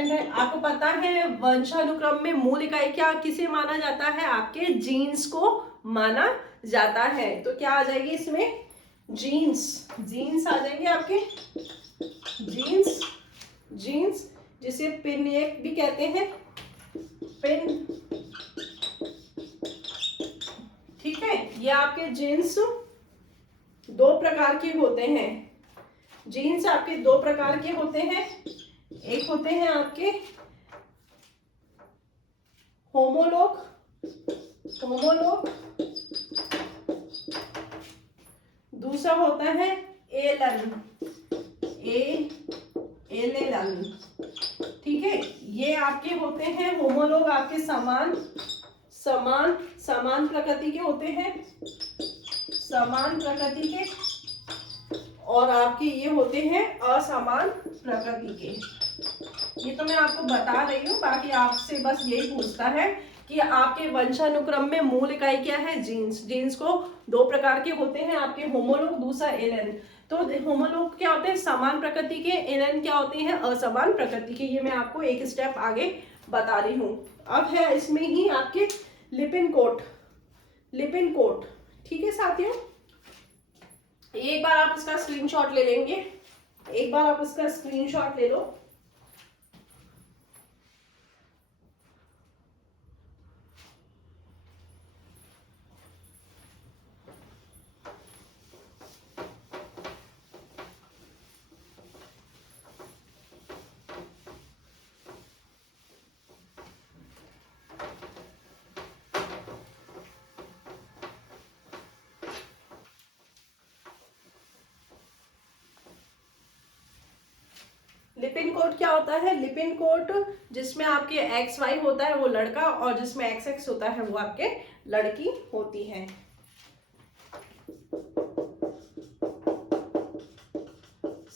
है। आपको पता है वंशानुक्रम में मूल इकाई क्या किसे माना जाता है, आपके जीन्स को माना जाता है। तो क्या आ जाएगी इसमें, जीन्स आ जाएंगे आपके, जीन्स जिसे पिन भी कहते हैं, पिन। ठीक है, ये आपके जीन्स दो प्रकार के होते हैं, जीन्स आपके दो प्रकार के होते हैं। एक होते हैं आपके होमोलोग, दूसरा होता है एलन। ठीक है, ये आपके होते हैं होमोलोग, आपके समान प्रकृति के होते हैं, समान प्रकृति के, और आपके ये होते हैं असमान प्रकृति के। ये तो मैं आपको बता रही हूँ, बाकी आपसे बस यही पूछता है कि आपके वंशानुक्रम में मूल इकाई क्या है, जीन्स को दो प्रकार के होते हैं, आपके होमोलोग, दूसरा एलन। तो होमोलोग क्या होते हैं, समान प्रकृति के, एलन क्या होते हैं, असमान प्रकृति के। ये मैं आपको एक स्टेप आगे बता रही हूँ। अब है इसमें ही आपके लिपिन कोट। ठीक है साथियों, एक बार आप इसका स्क्रीनशॉट ले लेंगे, एक बार आप इसका स्क्रीनशॉट ले लो। लिपिन कोड क्या होता है, लिपिन कोड जिसमें आपके XY होता है वो लड़का, और जिसमें XX होता है वो आपके लड़की होती है।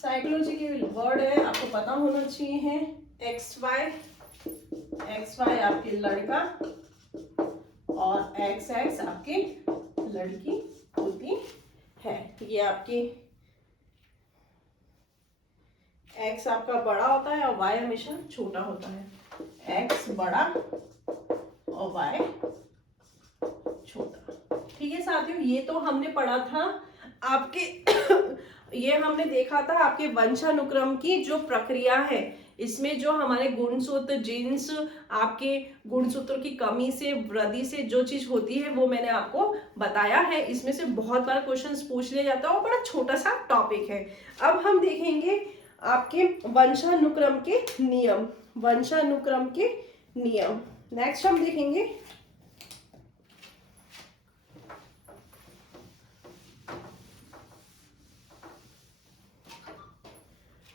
साइकोलॉजी के वर्ड है, आपको पता होना चाहिए है। एक्स वाई, एक्स वाई आपके लड़का और एक्स एक्स आपकी लड़की होती है। ये आपकी एक्स आपका बड़ा होता है और वाई हमेशा छोटा होता है। एक्स बड़ा और वाई छोटा। ठीक है साथियों, ये तो हमने पढ़ा था आपके ये हमने देखा था आपके वंशानुक्रम की जो प्रक्रिया है, इसमें जो हमारे गुणसूत्र जीन्स आपके गुणसूत्र की कमी से वृद्धि से जो चीज होती है वो मैंने आपको बताया है। इसमें से बहुत बार क्वेश्चंस पूछ लिया जाता है और बड़ा छोटा सा टॉपिक है। अब हम देखेंगे आपके वंशानुक्रम के नियम, वंशानुक्रम के नियम। नेक्स्ट हम देखेंगे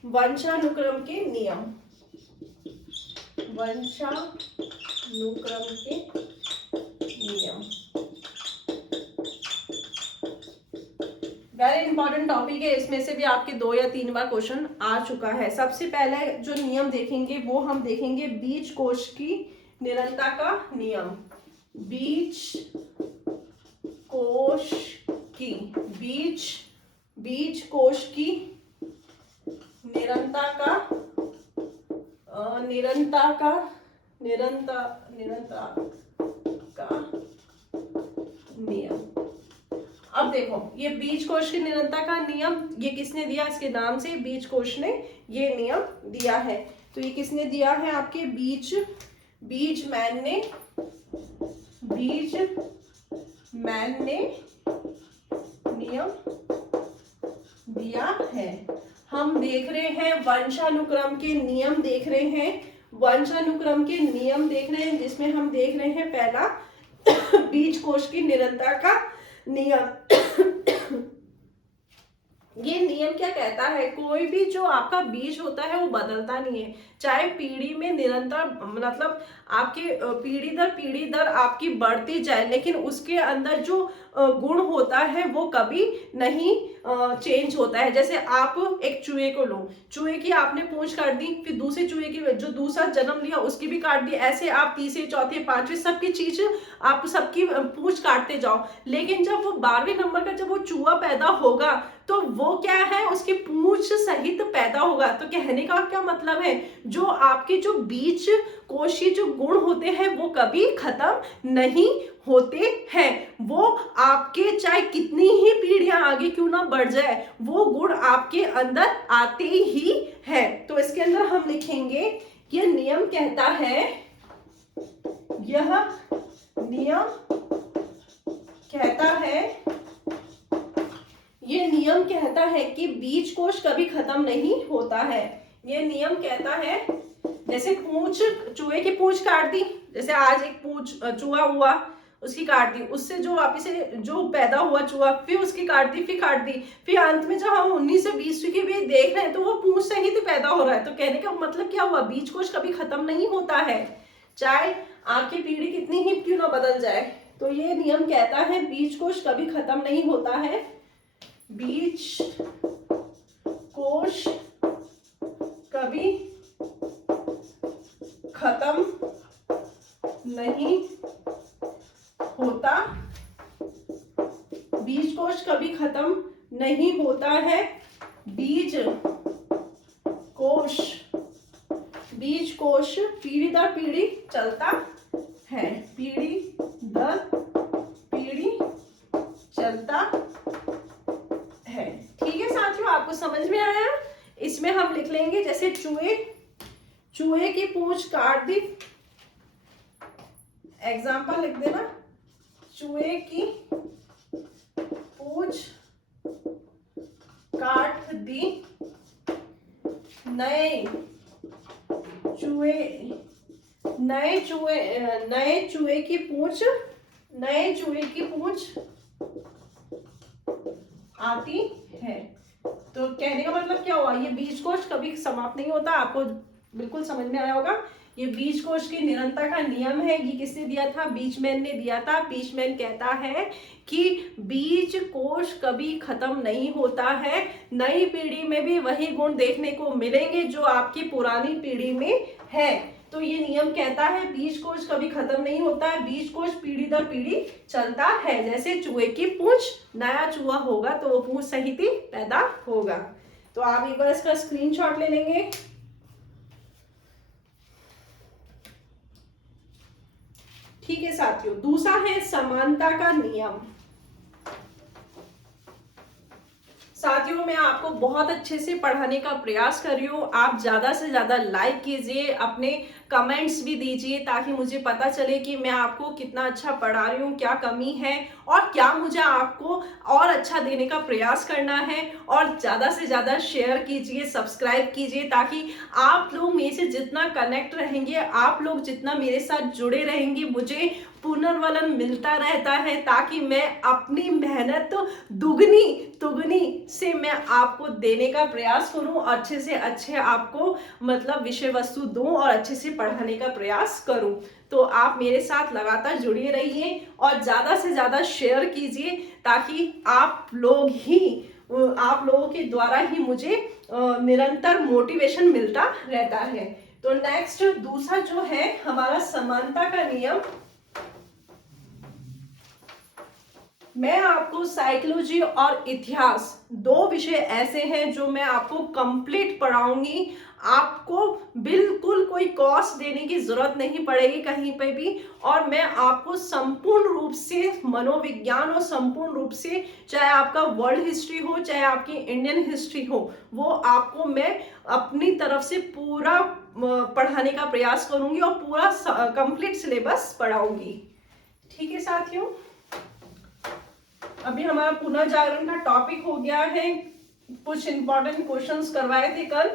वंशानुक्रम के नियम, वंशानुक्रम के नियम। वेरी इंपॉर्टेंट टॉपिक है, इसमें से भी आपके 2 या 3 बार क्वेश्चन आ चुका है। सबसे पहले जो नियम देखेंगे वो हम देखेंगे बीज कोश की निरंतरता का नियम। बीज कोश की, बीज कोश की निरंतरता का नियम। अब देखो ये बीज कोश की निरंतरता का नियम ये किसने दिया, इसके नाम से बीज कोश ने ये नियम दिया है। तो ये किसने दिया है, आपके बीज मैन ने नियम दिया है। हम देख रहे हैं वंशानुक्रम के नियम देख रहे हैं, वंशानुक्रम के नियम देख रहे हैं, जिसमें हम देख रहे हैं पहला बीज कोश की निरंतरता का नियम। ये नियम क्या कहता है, कोई भी जो आपका बीज होता है वो बदलता नहीं है, चाहे पीढ़ी में निरंतर मतलब आपके पीढ़ी दर आपकी बढ़ती जाए, लेकिन उसके अंदर जो गुण होता है वो कभी नहीं चेंज होता है। जैसे आप एक चूहे को लो, चूहे की आपने पूंछ काट दी, फिर दूसरे चूहे की जो दूसरा जन्म लिया उसकी भी काट दी, ऐसे आप तीसरे चौथे पांचवी सबकी चीज आप सबकी पूंछ काटते जाओ, लेकिन जब वो 12वें नंबर का जब वो चूहा पैदा होगा तो वो क्या है, उसकी पूंछ सहित पैदा होगा। तो कहने का क्या मतलब है, जो आपके जो बीज कोशीय जो गुण होते हैं वो कभी खत्म नहीं होते हैं, वो आपके चाहे कितनी ही पीढ़ियां आगे क्यों ना बढ़ जाए वो गुण आपके अंदर आते ही है। तो इसके अंदर हम लिखेंगे ये नियम कहता है, यह नियम कहता है, ये नियम कहता है कि बीज कोश कभी खत्म नहीं होता है। ये नियम कहता है, जैसे पूंछ चूहे की पूंछ काट दी, जैसे आज एक पूंछ चूहा हुआ उसकी काट दी, उससे जो वापिस जो पैदा हुआ चूहा फिर उसकी काट दी, फिर काट दी, फिर अंत में जब हम 19 से 20वीं की भी देख रहे हैं तो वो पूंछ सहित पैदा हो रहा है। तो कहने का मतलब क्या हुआ, बीज कोश कभी खत्म नहीं होता है, चाहे आपकी पीढ़ी कितनी ही क्यों ना बदल जाए। तो ये नियम कहता है बीज कोश कभी खत्म नहीं होता है, बीज कोश कभी खत्म नहीं होता, बीज कोश कभी खत्म नहीं होता है, बीज कोश पीढ़ी दर पीढ़ी चलता है, पीढ़ी दर पीढ़ी चलता है। ठीक है साथियों, आपको समझ में आया। इसमें हम लिख लेंगे जैसे चूहे की पूंछ काट दी, एग्जाम्पल लिख देना, चूहे की पूंछ काट दी, नए चूहे की पूंछ आती है। तो कहने का मतलब क्या हुआ, ये बीज कोश कभी समाप्त नहीं होता, आपको बिल्कुल समझ में आया होगा। ये बीज कोश की निरंतर का नियम है। ये किसने दिया था? बीचमैन ने दिया था। बीचमैन कहता है कि बीज कोश कभी खत्म नहीं होता है, नई पीढ़ी में भी वही गुण देखने को मिलेंगे जो आपकी पुरानी पीढ़ी में है। तो ये नियम कहता है बीज कोश कभी खत्म नहीं होता है, बीज कोश पीढ़ी दर पीढ़ी चलता है। जैसे चूहे की पूंछ, नया चूहा होगा तो वो पूंछ सहित ही पैदा होगा। तो आप एक बार इसका स्क्रीनशॉट ले लेंगे। ठीक है साथियों, दूसरा है समानता का नियम। साथियों मैं आपको बहुत अच्छे से पढ़ाने का प्रयास कर रही हूँ। आप ज्यादा से ज्यादा लाइक कीजिए, अपने कमेंट्स भी दीजिए ताकि मुझे पता चले कि मैं आपको कितना अच्छा पढ़ा रही हूँ, क्या कमी है और क्या मुझे आपको और अच्छा देने का प्रयास करना है। और ज्यादा से ज्यादा शेयर कीजिए, सब्सक्राइब कीजिए, ताकि आप लोग मेरे से जितना कनेक्ट रहेंगे, आप लोग जितना मेरे साथ जुड़े रहेंगे, मुझे पुनर्वलन मिलता रहता है, ताकि मैं अपनी मेहनत दुगनी तुगनी से मैं आपको देने का प्रयास करूं, अच्छे से अच्छे आपको मतलब विषय वस्तु दूं और अच्छे से पढ़ाने का प्रयास करूं। तो आप मेरे साथ लगातार जुड़े रहिए और ज्यादा से ज्यादा शेयर कीजिए, ताकि आप लोगों के द्वारा ही मुझे निरंतर मोटिवेशन मिलता रहता है। तो नेक्स्ट दूसरा जो है हमारा समानता का नियम। मैं आपको साइकोलॉजी और इतिहास, दो विषय ऐसे हैं जो मैं आपको कंप्लीट पढ़ाऊंगी। आपको बिल्कुल कोई कॉस्ट देने की जरूरत नहीं पड़ेगी कहीं पे भी, और मैं आपको संपूर्ण रूप से मनोविज्ञान और संपूर्ण रूप से, चाहे आपका वर्ल्ड हिस्ट्री हो चाहे आपकी इंडियन हिस्ट्री हो, वो आपको मैं अपनी तरफ से पूरा पढ़ाने का प्रयास करूंगी और पूरा कंप्लीट सिलेबस पढ़ाऊंगी। ठीक है साथियों, अभी हमारा पुनर्जागरण का टॉपिक हो गया है। कुछ इंपॉर्टेंट क्वेश्चंस करवाए थे कल।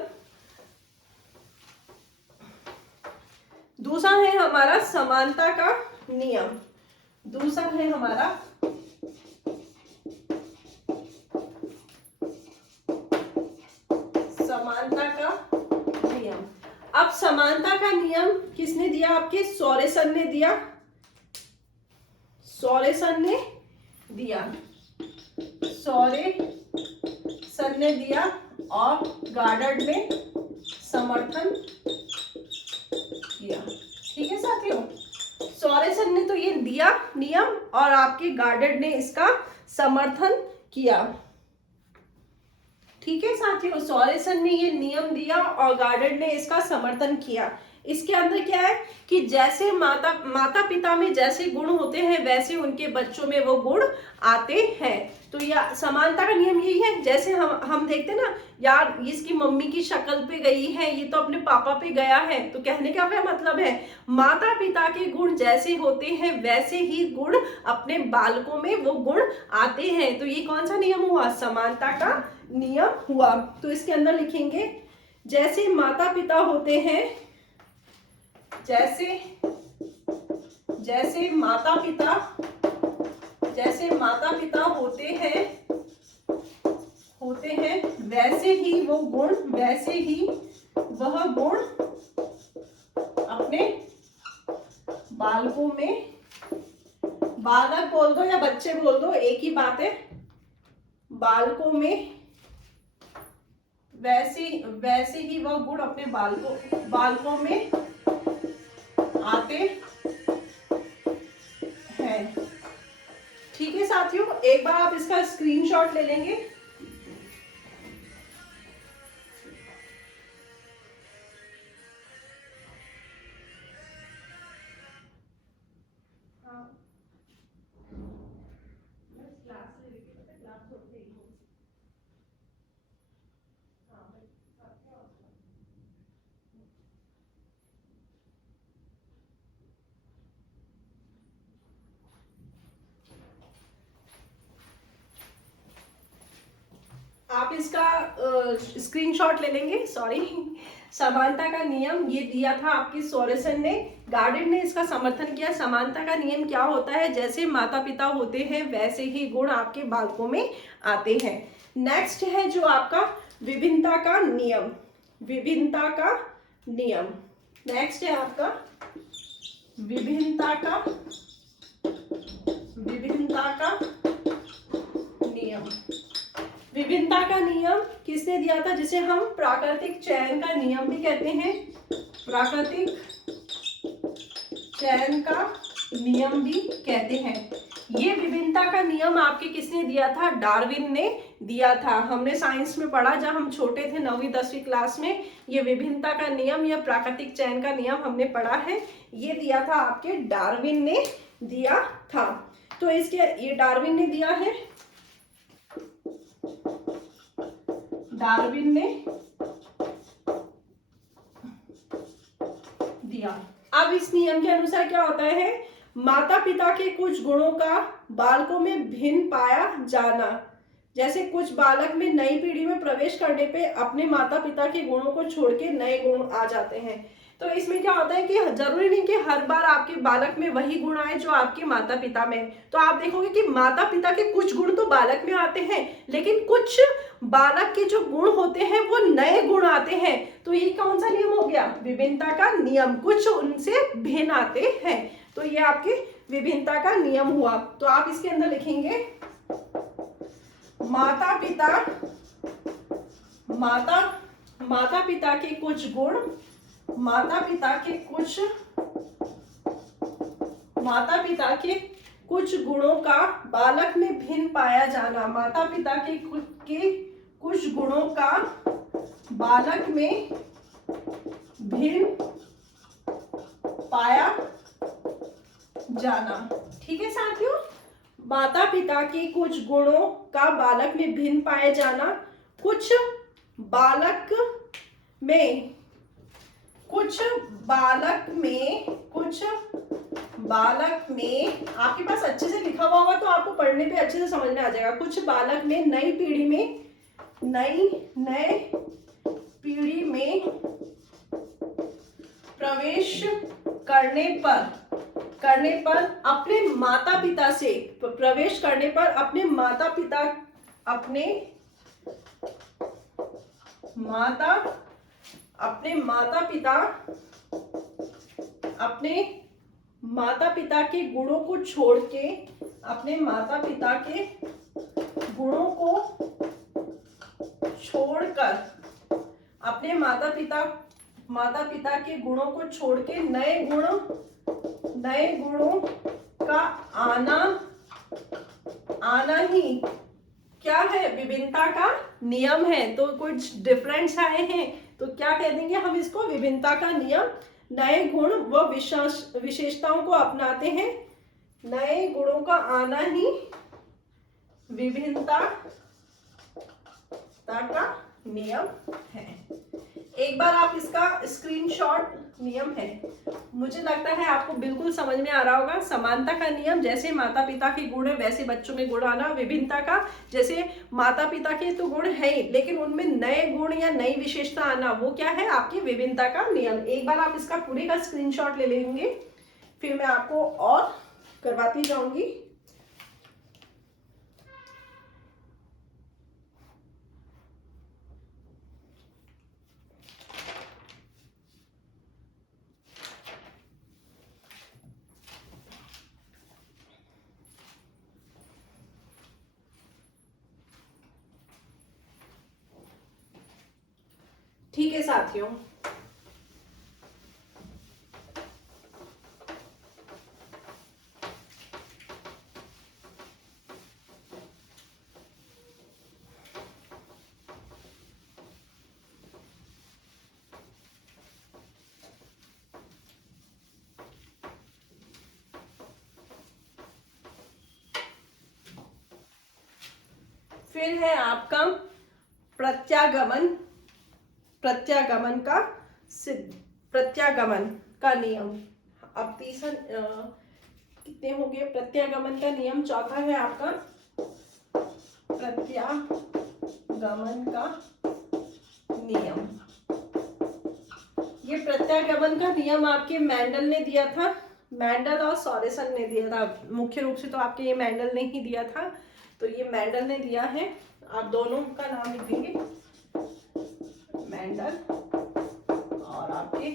दूसरा है हमारा समानता का नियम। दूसरा है हमारा समानता का नियम। अब समानता का नियम किसने दिया? आपके सॉरेसन ने दिया। सॉरेसन ने दिया, सॉरेसन ने दिया और गार्डर्ड ने समर्थन किया। ठीक है साथियों, सॉरेसन ने तो ये दिया नियम और आपके गार्डर्ड ने इसका समर्थन किया। ठीक है साथियों, सॉरेसन ने ये नियम दिया और गार्डर्ड ने इसका समर्थन किया। इसके अंदर क्या है कि जैसे माता पिता में जैसे गुण होते हैं वैसे उनके बच्चों में वो गुण आते हैं। तो यह समानता का नियम यही है। जैसे हम देखते हैं ना, यार इसकी मम्मी की शक्ल पे गई है, ये तो अपने पापा पे गया है, तो कहने का क्या मतलब है, माता पिता के गुण जैसे होते हैं वैसे ही गुण अपने बालकों में वो गुण आते हैं। तो ये कौन सा नियम हुआ? समानता का नियम हुआ। तो इसके अंदर लिखेंगे जैसे माता पिता होते हैं, जैसे माता पिता होते हैं वैसे ही वह गुण अपने बालकों में, बालक बोल दो या बच्चे बोल दो एक ही बात है, बालकों में वैसे ही वह गुण अपने बालकों में आते हैं। ठीक है साथियों, एक बार आप इसका स्क्रीनशॉट ले लेंगे। आप इसका स्क्रीनशॉट ले लेंगे। सॉरी, समानता का नियम ये दिया था आपके सॉरेसन ने, गार्डन ने इसका समर्थन किया। समानता का नियम क्या होता है? जैसे माता पिता होते हैं वैसे ही गुण आपके बालकों में आते हैं। नेक्स्ट है जो आपका विभिन्नता का नियम। विभिन्नता का नियम, नेक्स्ट है आपका विभिन्नता का नियम। विभिन्नता का नियम किसने दिया था, जिसे हम प्राकृतिक चयन का नियम भी कहते हैं। प्राकृतिक चयन का नियम भी कहते हैं। ये विभिन्नता का नियम आपके किसने दिया था, डार्विन ने दिया था। हमने साइंस में पढ़ा जब हम छोटे थे 9वीं 10वीं क्लास में, ये विभिन्नता का नियम या प्राकृतिक चयन का नियम हमने पढ़ा है। ये दिया था आपके डार्विन ने दिया था। तो इसके ये डार्विन ने दिया है, डार्विन ने दिया। अब इस नियम के अनुसार क्या होता है, माता पिता के कुछ गुणों का बालकों में भिन्न पाया जाना। जैसे कुछ बालक में नई पीढ़ी में प्रवेश करने पे अपने माता पिता के गुणों को छोड़ के नए गुण आ जाते हैं। तो इसमें क्या होता है कि जरूरी नहीं कि हर बार आपके बालक में वही गुण आए जो आपके माता पिता में। तो आप देखोगे कि माता पिता के कुछ गुण तो बालक में आते हैं, लेकिन कुछ बालक के जो गुण होते हैं वो नए गुण आते हैं। तो ये कौन सा नियम हो गया, विभिन्नता का नियम। कुछ उनसे भिन्न आते हैं, तो ये आपके विभिन्नता का नियम हुआ। तो आप इसके अंदर लिखेंगे माता पिता के कुछ गुण, माता पिता के कुछ गुणों का बालक में भिन्न पाया जाना। माता पिता के कुछ गुणों का बालक में भिन्न पाया जाना। ठीक है साथियों, माता पिता के कुछ गुणों का बालक में भिन्न पाया जाना। कुछ बालक में आपके पास अच्छे से लिखा हुआ होगा तो आपको पढ़ने पे अच्छे से समझ में आ जाएगा। कुछ बालक में नई पीढ़ी में प्रवेश करने पर अपने माता पिता से प्रवेश करने पर अपने माता पिता के गुणों को छोड़ के अपने माता पिता के गुणों को छोड़कर अपने माता पिता के गुणों को छोड़ के नए गुणों का आना ही क्या है, विभिन्नता का नियम है। तो कुछ डिफरेंस आए हैं तो क्या कह देंगे हम इसको, विभिन्नता का नियम। नए गुण व विशेषताओं को अपनाते हैं, नए गुणों का आना ही विभिन्नता का नियम है। एक बार आप इसका स्क्रीनशॉट, नियम है, मुझे लगता है आपको बिल्कुल समझ में आ रहा होगा। समानता का नियम, जैसे माता पिता के गुण है वैसे बच्चों में गुण आना। विभिन्नता का, जैसे माता पिता के तो गुण है लेकिन उनमें नए गुण या नई विशेषता आना, वो क्या है, आपकी विभिन्नता का नियम। एक बार आप इसका पूरे का स्क्रीनशॉट ले लेंगे, फिर मैं आपको और करवाती जाऊंगी। ठीक है साथियों, फिर है आपका प्रत्यागमन का नियम। अब तीसरा कितने हो गए, प्रत्यागमन का नियम। चौथा है आपका प्रत्यागमन का नियम। ये प्रत्यागमन का नियम आपके मेंडल ने दिया था, मेंडल और सॉरेसन ने दिया था। मुख्य रूप से तो आपके ये मेंडल ने ही दिया था, तो ये मेंडल ने दिया है। आप दोनों का नाम लिखेंगे, मेंडल और आपके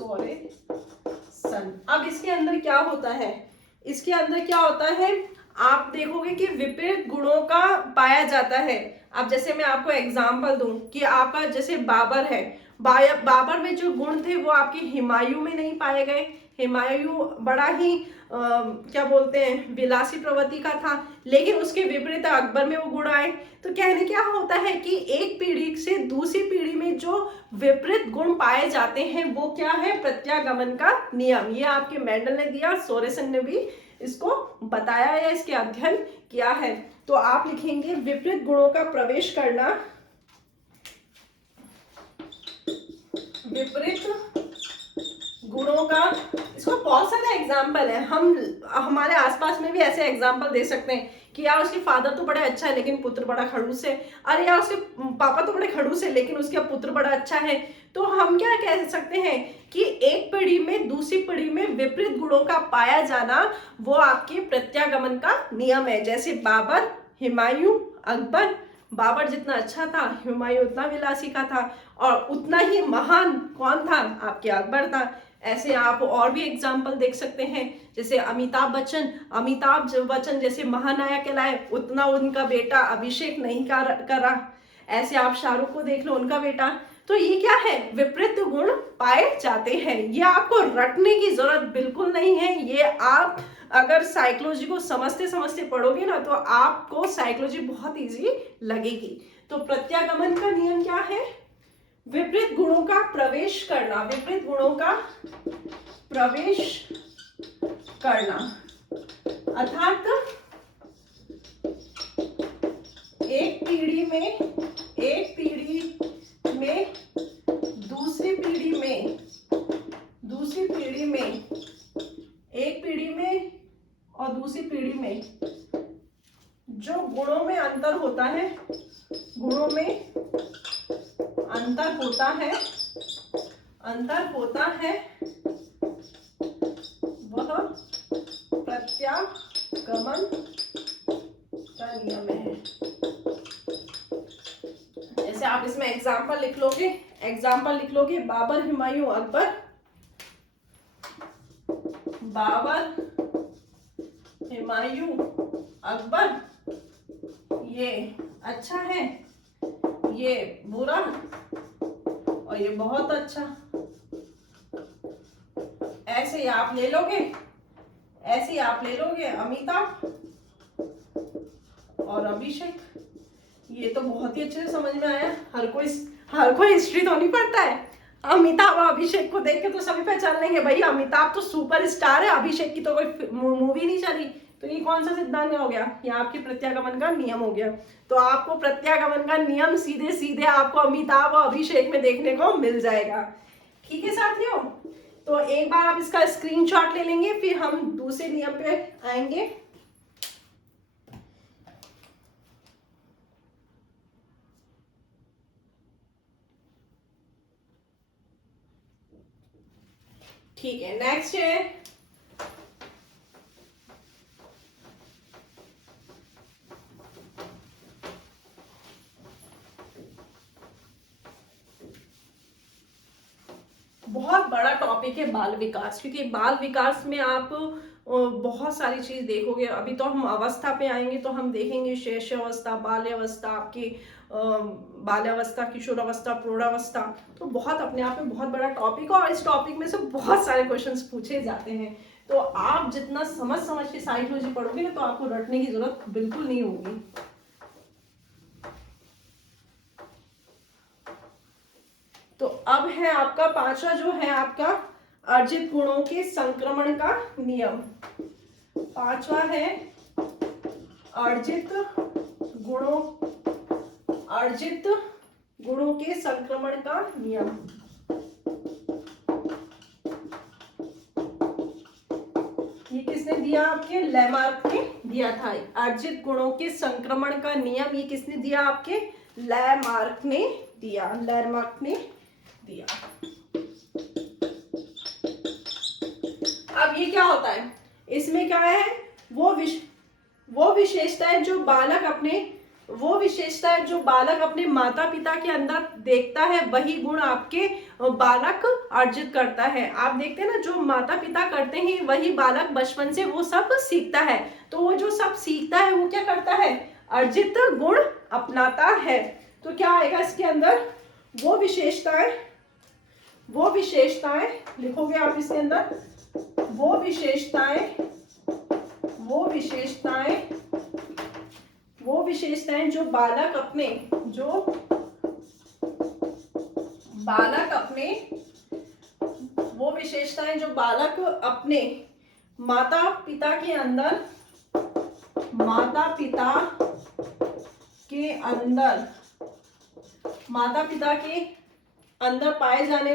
सोरेसन। अब इसके अंदर क्या होता है, इसके अंदर क्या होता है, आप देखोगे कि विपरीत गुणों का पाया जाता है। अब जैसे मैं आपको एग्जांपल दूं कि आपका जैसे बाबर है, बाबर में जो गुण थे वो आपके हुमायूं में नहीं पाए गए। हुमायूं बड़ा ही क्या बोलते हैं, विलासी प्रवृत्ति का था, लेकिन उसके विपरीत अकबर में वो गुण आए। तो कहने क्या होता है कि एक पीढ़ी से दूसरी पीढ़ी में जो विपरीत गुण पाए जाते हैं वो क्या है, प्रत्यागमन का नियम। ये आपके मेंडल ने दिया, सोरेसन ने भी इसको बताया या इसके अध्ययन किया है। तो आप लिखेंगे विपरीत गुणों का प्रवेश करना, विपरीत गुणों का। इसको बहुत सारे एग्जाम्पल है, हम हमारे आसपास में भी ऐसे एग्जाम्पल दे सकते हैं कि यार उसके फादर तो बड़ा अच्छा है लेकिन पुत्र बड़ा खड़ूस है, अरे यार उसके पापा तो बड़े खड़ूस है लेकिन उसका पुत्र बड़ा अच्छा है। तो हम क्या कह सकते हैं कि एक पीढ़ी में दूसरी पीढ़ी में विपरीत गुणों का पाया जाना वो आपके प्रत्यागमन का नियम है। जैसे बाबर, हुमायूं, अकबर। बाबर जितना अच्छा था, हुमायूं उतना विलासी का था, और उतना ही महान कौन था, आपके अकबर था। ऐसे आप और भी एग्जाम्पल देख सकते हैं, जैसे अमिताभ बच्चन जैसे महानायक कहलाए, उतना उनका बेटा अभिषेक नहीं करा। ऐसे आप शाहरुख को देख लो, उनका बेटा। तो ये क्या है, विपरीत गुण पाए जाते हैं। ये आपको रटने की जरूरत बिल्कुल नहीं है, ये आप अगर साइकोलॉजी को समझते समझते पढ़ोगे ना तो आपको साइकोलॉजी बहुत इजी लगेगी। तो प्रत्यागमन का नियम क्या है, विपरीत गुणों का प्रवेश करना, विपरीत गुणों का प्रवेश करना, अर्थात एक पीढ़ी में दूसरी पीढ़ी में, एक पीढ़ी में और दूसरी पीढ़ी में जो गुणों में अंतर होता है, गुणों में अंतर होता है वह प्रत्यागमन का नियम है। जैसे आप इसमें एग्जाम्पल लिख लोगे, बाबर, हुमायूं, अकबर। बाबर, हुमायूं, अकबर, ये अच्छा है, ये बुरा, और ये बहुत अच्छा। ऐसे आप ले लोगे अमिताभ और अभिषेक। ये तो बहुत ही अच्छे से समझ में आया। हर कोई हिस्ट्री तो नहीं पढ़ता है। अमिताभ और अभिषेक को देख के तो सभी पहचान लेंगे, भाई अमिताभ तो सुपर स्टार है, अभिषेक की तो कोई मूवी नहीं चली। तो ये कौन सा सिद्धांत हो गया, ये आपके प्रत्यागमन का नियम हो गया। तो आपको प्रत्यागमन का नियम सीधे सीधे आपको अमिताभ और अभिषेक में देखने को मिल जाएगा। ठीक है साथियों, तो एक बार आप इसका स्क्रीनशॉट ले लेंगे, फिर हम दूसरे नियम पे आएंगे। ठीक है, नेक्स्ट है बहुत बड़ा टॉपिक है बाल विकास, क्योंकि बाल विकास में आप बहुत सारी चीज देखोगे। अभी तो हम अवस्था पे आएंगे तो हम देखेंगे शैशवावस्था, बाल्यावस्था, आपकी बाल्यावस्था, किशोरावस्था, प्रौढ़ावस्था। तो बहुत अपने आप में बहुत बड़ा टॉपिक है, और इस टॉपिक में से बहुत सारे क्वेश्चंस पूछे जाते हैं। तो आप जितना समझ के साइकोलॉजी पढ़ोगे ना तो आपको रटने की जरूरत बिल्कुल नहीं होगी। तो अब है आपका पांचवा, जो है आपका अर्जित गुणों के संक्रमण का नियम। पांचवा है अर्जित गुणों के संक्रमण का नियम। ये किसने दिया, आपके लैमार्क ने दिया था। अर्जित गुणों के संक्रमण का नियम ये किसने दिया, आपके लैमार्क ने दिया। अब ये क्या होता है, इसमें क्या है, वो विशेषताएं जो बालक अपने माता पिता के अंदर देखता है, वही गुण आपके बालक अर्जित करता है। आप देखते हैं ना, जो माता पिता करते हैं वही बालक बचपन से वो सब सीखता है। तो वो जो सब सीखता है वो क्या करता है, अर्जित गुण अपनाता है। तो क्या आएगा इसके अंदर, वो विशेषताएं लिखोगे आप इसके अंदर, वो विशेषताएं जो बालक अपने माता पिता के अंदर पाए जाने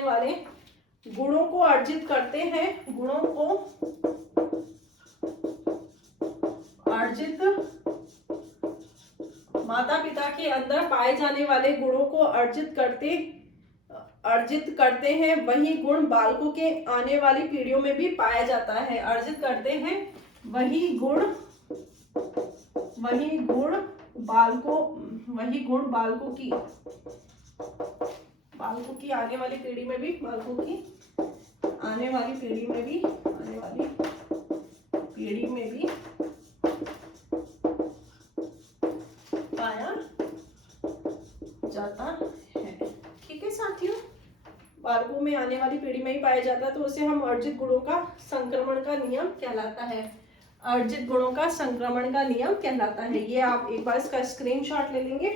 वाले गुणों को अर्जित करते हैं, माता पिता के अंदर पाए जाने वाले गुणों को अर्जित करते हैं, वही गुण बालकों के आने वाली पीढ़ियों में भी पाया जाता है। अर्जित करते हैं वही गुण बालकों की आने वाली पीढ़ी में भी पाया जाता है। ठीक है साथियों, बालकों में आने वाली पीढ़ी में ही पाया जाता है, तो उसे हम अर्जित गुणों का संक्रमण का नियम कहलाता है। ये आप एक बार इसका स्क्रीनशॉट ले लेंगे।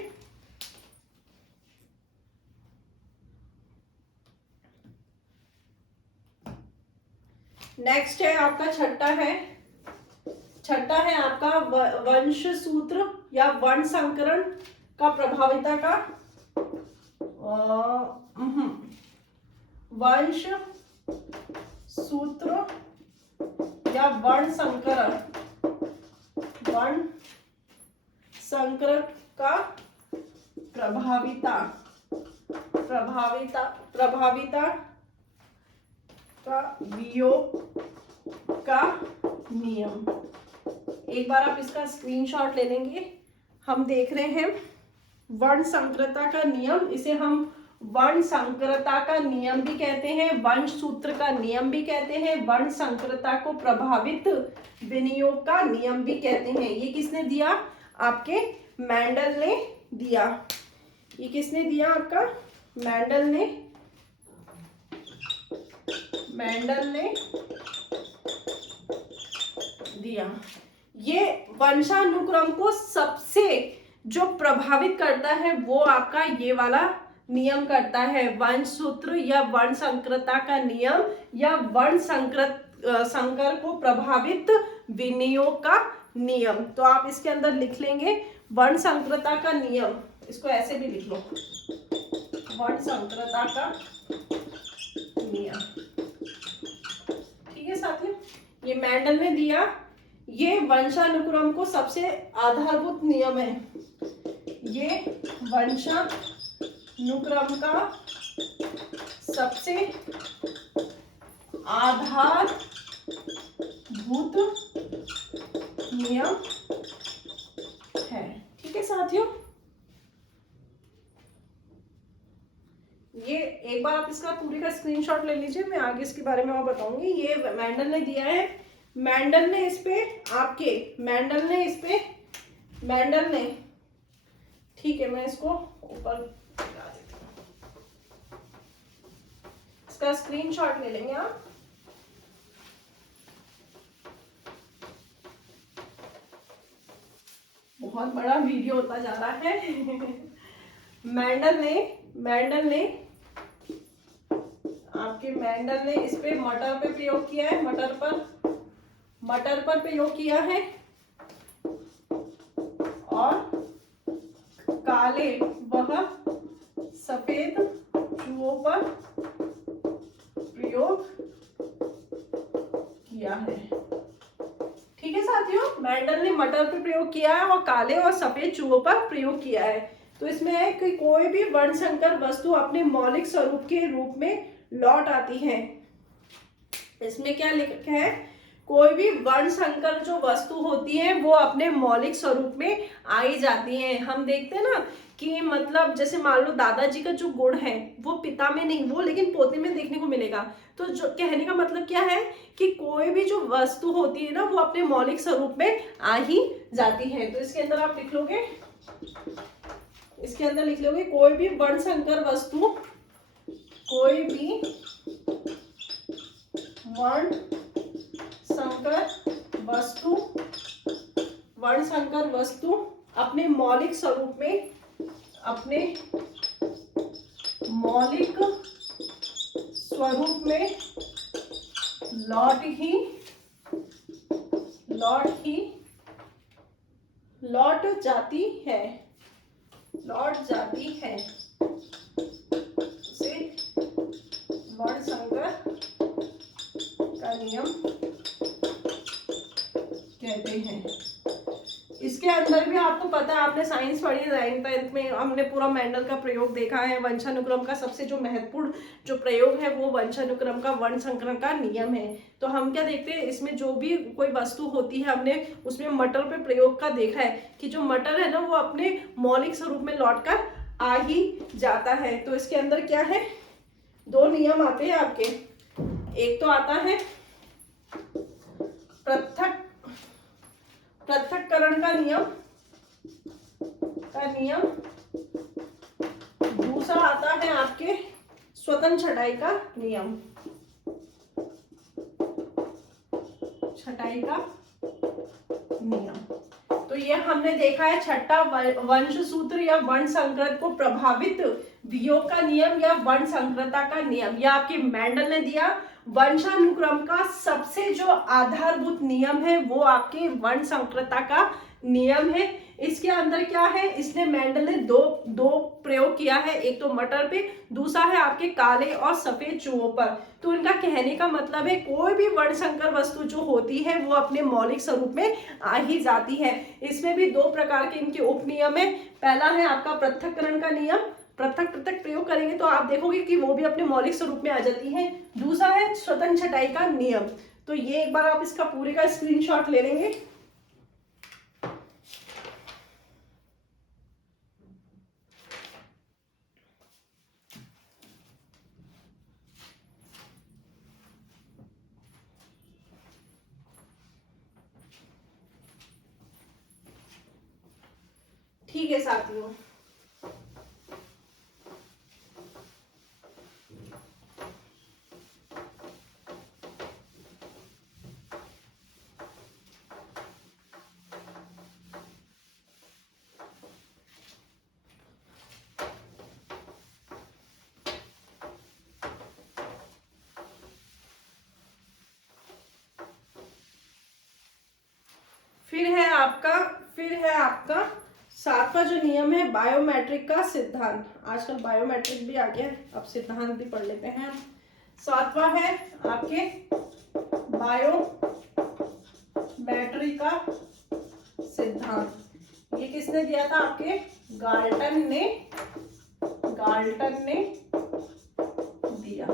नेक्स्ट है आपका छठा है आपका वंश सूत्र या वर्ण संकरण का प्रभाविता का वंश सूत्र या वर्ण संकर का प्रभाविता का वियोग का नियम। एक बार आप इसका स्क्रीनशॉट ले लेंगे। हम देख रहे हैं वर्ण संकरता का नियम, इसे हम वर्ण संकरता का नियम भी कहते हैं, वंश सूत्र का नियम भी कहते हैं, वर्ण संकरता को प्रभावित विनियोग का नियम भी कहते हैं। ये किसने दिया, आपके मेंडल ने दिया। ये किसने दिया, आपका मेंडल ने दिया। ये वंशानुक्रम को सबसे जो प्रभावित करता है वो आपका ये वाला नियम करता है, वंश सूत्र या वर्ण संकरता का नियम या वर्ण संकर को प्रभावित विनियोग का नियम। तो आप इसके अंदर लिख लेंगे वर्ण संकरता का नियम, इसको ऐसे भी लिख लो, वर्ण संकरता का नियम। ठीक है साथियों, ये मेंडल ने दिया। ये वंशानुक्रम को सबसे आधारभूत नियम है। ये वंशानुक्रम का सबसे आधारभूत नियम है। ठीक है साथियों, ये एक बार आप इसका पूरी का स्क्रीनशॉट ले लीजिए, मैं आगे इसके बारे में और बताऊंगी। ये मेंडल ने दिया है। मेंडल ने ठीक है, मैं इसको ऊपर लगा देती हूँ, इसका स्क्रीनशॉट ले लेंगे आप। बहुत बड़ा वीडियो होता जा रहा है। मेंडल ने इस पे मटर पे प्रयोग किया है, मटर पर प्रयोग किया है और काले वह सफेद चूहों पर प्रयोग किया है। ठीक है साथियों, मेंडल ने मटर पर प्रयोग किया है और काले और सफेद चूहों पर प्रयोग किया है। तो इसमें है कि कोई भी वर्णसंकर वस्तु अपने मौलिक स्वरूप के रूप में लौट आती है। इसमें क्या लिखा है, कोई भी वर्ण संकर जो वस्तु होती है वो अपने मौलिक स्वरूप में आ ही जाती है। हम देखते हैं ना कि मतलब जैसे मान लो दादाजी का जो गुण है वो पिता में नहीं, वो लेकिन पोते में देखने को मिलेगा। तो जो कहने का मतलब क्या है कि कोई भी जो वस्तु होती है ना वो अपने मौलिक स्वरूप में आ ही जाती है। तो इसके अंदर आप लिख लोगे, इसके अंदर लिख लोगे कोई भी वर्ण संकर वस्तु, कोई भी वर्ण संकर वस्तु, वर्ण संकर वस्तु अपने मौलिक स्वरूप में, अपने मौलिक स्वरूप में लौट जाती है, लौट जाती है। उसे वर्ण संकर का नियम कहते हैं। इसके अंदर भी आपको पता है, आपने साइंस पढ़ी 9th में, हमने पूरा मेंडल का प्रयोग देखा है। वंशानुक्रम का सबसे जो महत्वपूर्ण जो प्रयोग है वो वंशानुक्रम का वर्ण संकर का नियम है। तो हम क्या देखते हैं, इसमें जो भी कोई वस्तु होती है, हमने उसमें मटर पे प्रयोग का देखा है कि जो मटर है ना वो अपने मौलिक स्वरूप में लौटकर आ ही जाता है। तो इसके अंदर क्या है, 2 नियम आते हैं आपके। एक तो आता है पृथक्करण का नियम, दूसरा आता है आपके स्वतंत्र छटाई का नियम, छटाई का नियम। तो ये हमने देखा है छठा वंश सूत्र या वर्ण संकृत को प्रभावित वियोग का नियम या वर्ण संकृता का नियम। यह आपके मेंडल ने दिया। वंशानुक्रम का सबसे जो आधारभूत नियम है वो आपके वर्ण संकृता का नियम है। इसके अंदर क्या है, इसने मेंडल ने दो प्रयोग किया है, एक तो मटर पे, दूसरा है आपके काले और सफेद चूहों पर। तो इनका कहने का मतलब है कोई भी वर्ण संकर वस्तु जो होती है वो अपने मौलिक स्वरूप में आ ही जाती है। इसमें भी 2 प्रकार के इनके उपनियम है। पहला है आपका पृथक्करण का नियम, पृथक प्रयोग करेंगे तो आप देखोगे कि वो भी अपने मौलिक स्वरूप में आ जाती है। दूसरा है स्वतंत्र छटाई का नियम। तो ये एक बार आप इसका पूरे का स्क्रीनशॉट ले लेंगे। ठीक है साथियों, फिर है आपका 7वां जो नियम है बायोमेट्रिक का सिद्धांत। आजकल बायोमेट्रिक भी आ गया है, अब सिद्धांत भी पढ़ लेते हैं। 7वां है आपके बायोमेट्रिक का सिद्धांत। ये किसने दिया था, आपके गाल्टन ने दिया।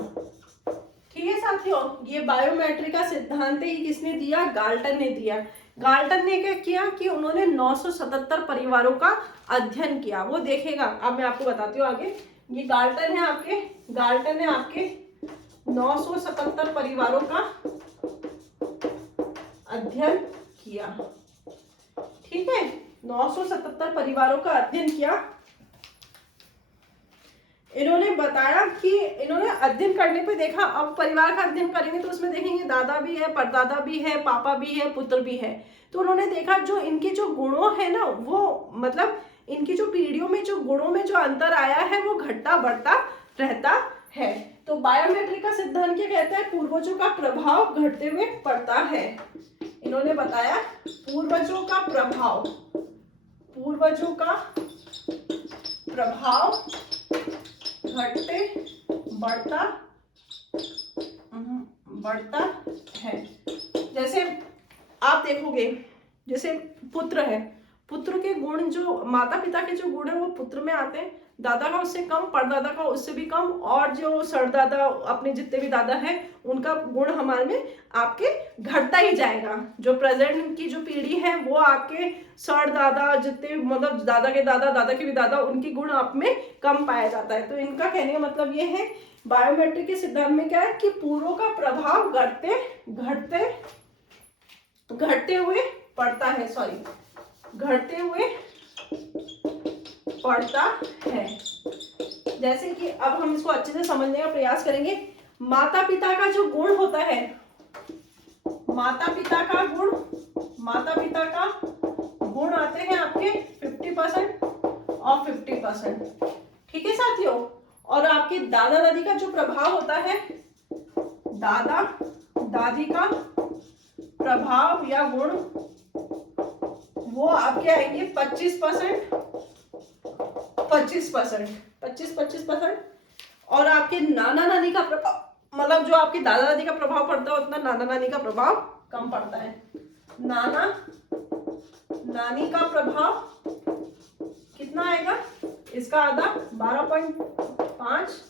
ठीक है साथियों, ये बायोमेट्रिक का सिद्धांत है, ये किसने दिया, गाल्टन ने दिया। गाल्टन ने क्या किया कि उन्होंने 977 परिवारों का अध्ययन किया। वो देखेगा, अब मैं आपको बताती हूँ आगे। ये गाल्टन ने आपके 977 परिवारों का अध्ययन किया। ठीक है, 977 परिवारों का अध्ययन किया। इन्होंने बताया कि इन्होंने अध्ययन करने पे देखा, अब परिवार का अध्ययन करेंगे तो उसमें देखेंगे दादा भी है, परदादा भी है, पापा भी है, पुत्र भी है। तो उन्होंने देखा जो इनके जो गुणों है ना, वो मतलब इनकी जो पीढ़ियों में जो गुणों में जो अंतर आया है वो घटता बढ़ता रहता है। तो बायोमेट्रिक का सिद्धांत क्या कहता है, पूर्वजों का प्रभाव घटते हुए पड़ता है। इन्होंने बताया पूर्वजों का प्रभाव घटते बढ़ता है। जैसे आप देखोगे, जैसे पुत्र है, पुत्र के गुण जो माता पिता के जो गुण है वो पुत्र में आते हैं, दादा का उससे कम, परदादा का उससे भी कम, और जो सरदादा अपने जितने भी दादा हैं उनका गुण हमारे में आपके घटता ही जाएगा। जो प्रेजेंट की जो पीढ़ी है वो आपके सरदादा जितने मतलब दादा के दादा, दादा के भी दादा, उनकी गुण आप में कम पाया जाता है। तो इनका कहने का मतलब ये है बायोमेट्रिक के सिद्धांत में क्या है कि पूर्वों का प्रभाव घटते घटते घटते हुए पड़ता है, सॉरी घटते हुए पड़ता है। जैसे कि अब हम इसको अच्छे से समझने का प्रयास करेंगे। माता पिता का जो गुण होता है, माता पिता का गुण, माता पिता का गुण आते हैं आपके 50% और 50%, ठीक है साथियों। और आपके दादा दादी का जो प्रभाव होता है, दादा दादी का प्रभाव या गुण, वो आपके आएंगे 25%, 25%। और आपके नाना नानी का प्रभाव, मतलब जो आपके दादा दादी का प्रभाव पड़ता है उतना नाना नानी का प्रभाव कम पड़ता है। नाना नानी का प्रभाव कितना आएगा, इसका आधा 12.5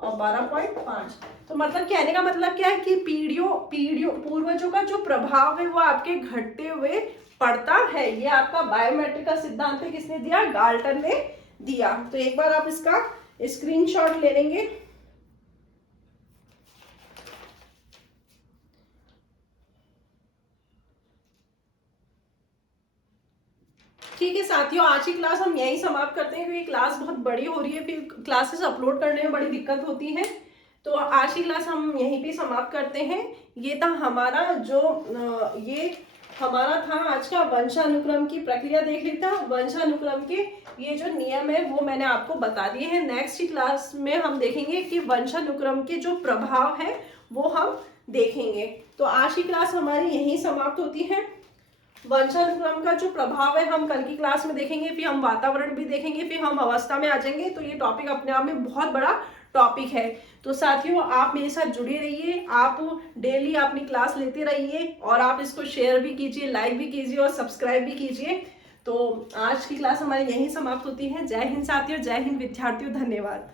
और 12.5। तो मतलब कहने का मतलब क्या है कि पीढ़ियों पूर्वजों का जो प्रभाव है वो आपके घटते हुए पड़ता है। ये आपका बायोमेट्रिक का सिद्धांत है, किसने दिया, गाल्टन ने दिया। तो एक बार आप इसका स्क्रीनशॉट ले लेंगे। ठीक है साथियों, आज की क्लास हम यही समाप्त करते हैं क्योंकि क्लास बहुत बड़ी हो रही है, फिर क्लासेस अपलोड करने में बड़ी दिक्कत होती है। तो आज की क्लास हम यहीं पे समाप्त करते हैं। ये था हमारा जो ये हमारा था आज का वंशानुक्रम की प्रक्रिया देख ली था। वंशानुक्रम के ये जो नियम है वो मैंने आपको बता दिए हैं। नेक्स्ट की क्लास में हम देखेंगे कि वंशानुक्रम के जो प्रभाव है वो हम देखेंगे। तो आज की क्लास हमारी यहीं समाप्त होती है। वंशानुक्रम का जो प्रभाव है हम कल की क्लास में देखेंगे, फिर हम वातावरण भी देखेंगे, फिर हम अवस्था में आ जाएंगे। तो ये टॉपिक अपने आप में बहुत बड़ा टॉपिक है। तो साथियों आप मेरे साथ जुड़े रहिए, आप डेली अपनी क्लास लेते रहिए और आप इसको शेयर भी कीजिए, लाइक भी कीजिए और सब्सक्राइब भी कीजिए। तो आज की क्लास हमारी यहीं समाप्त होती है। जय हिंद साथियों, जय हिंद विद्यार्थियों, धन्यवाद।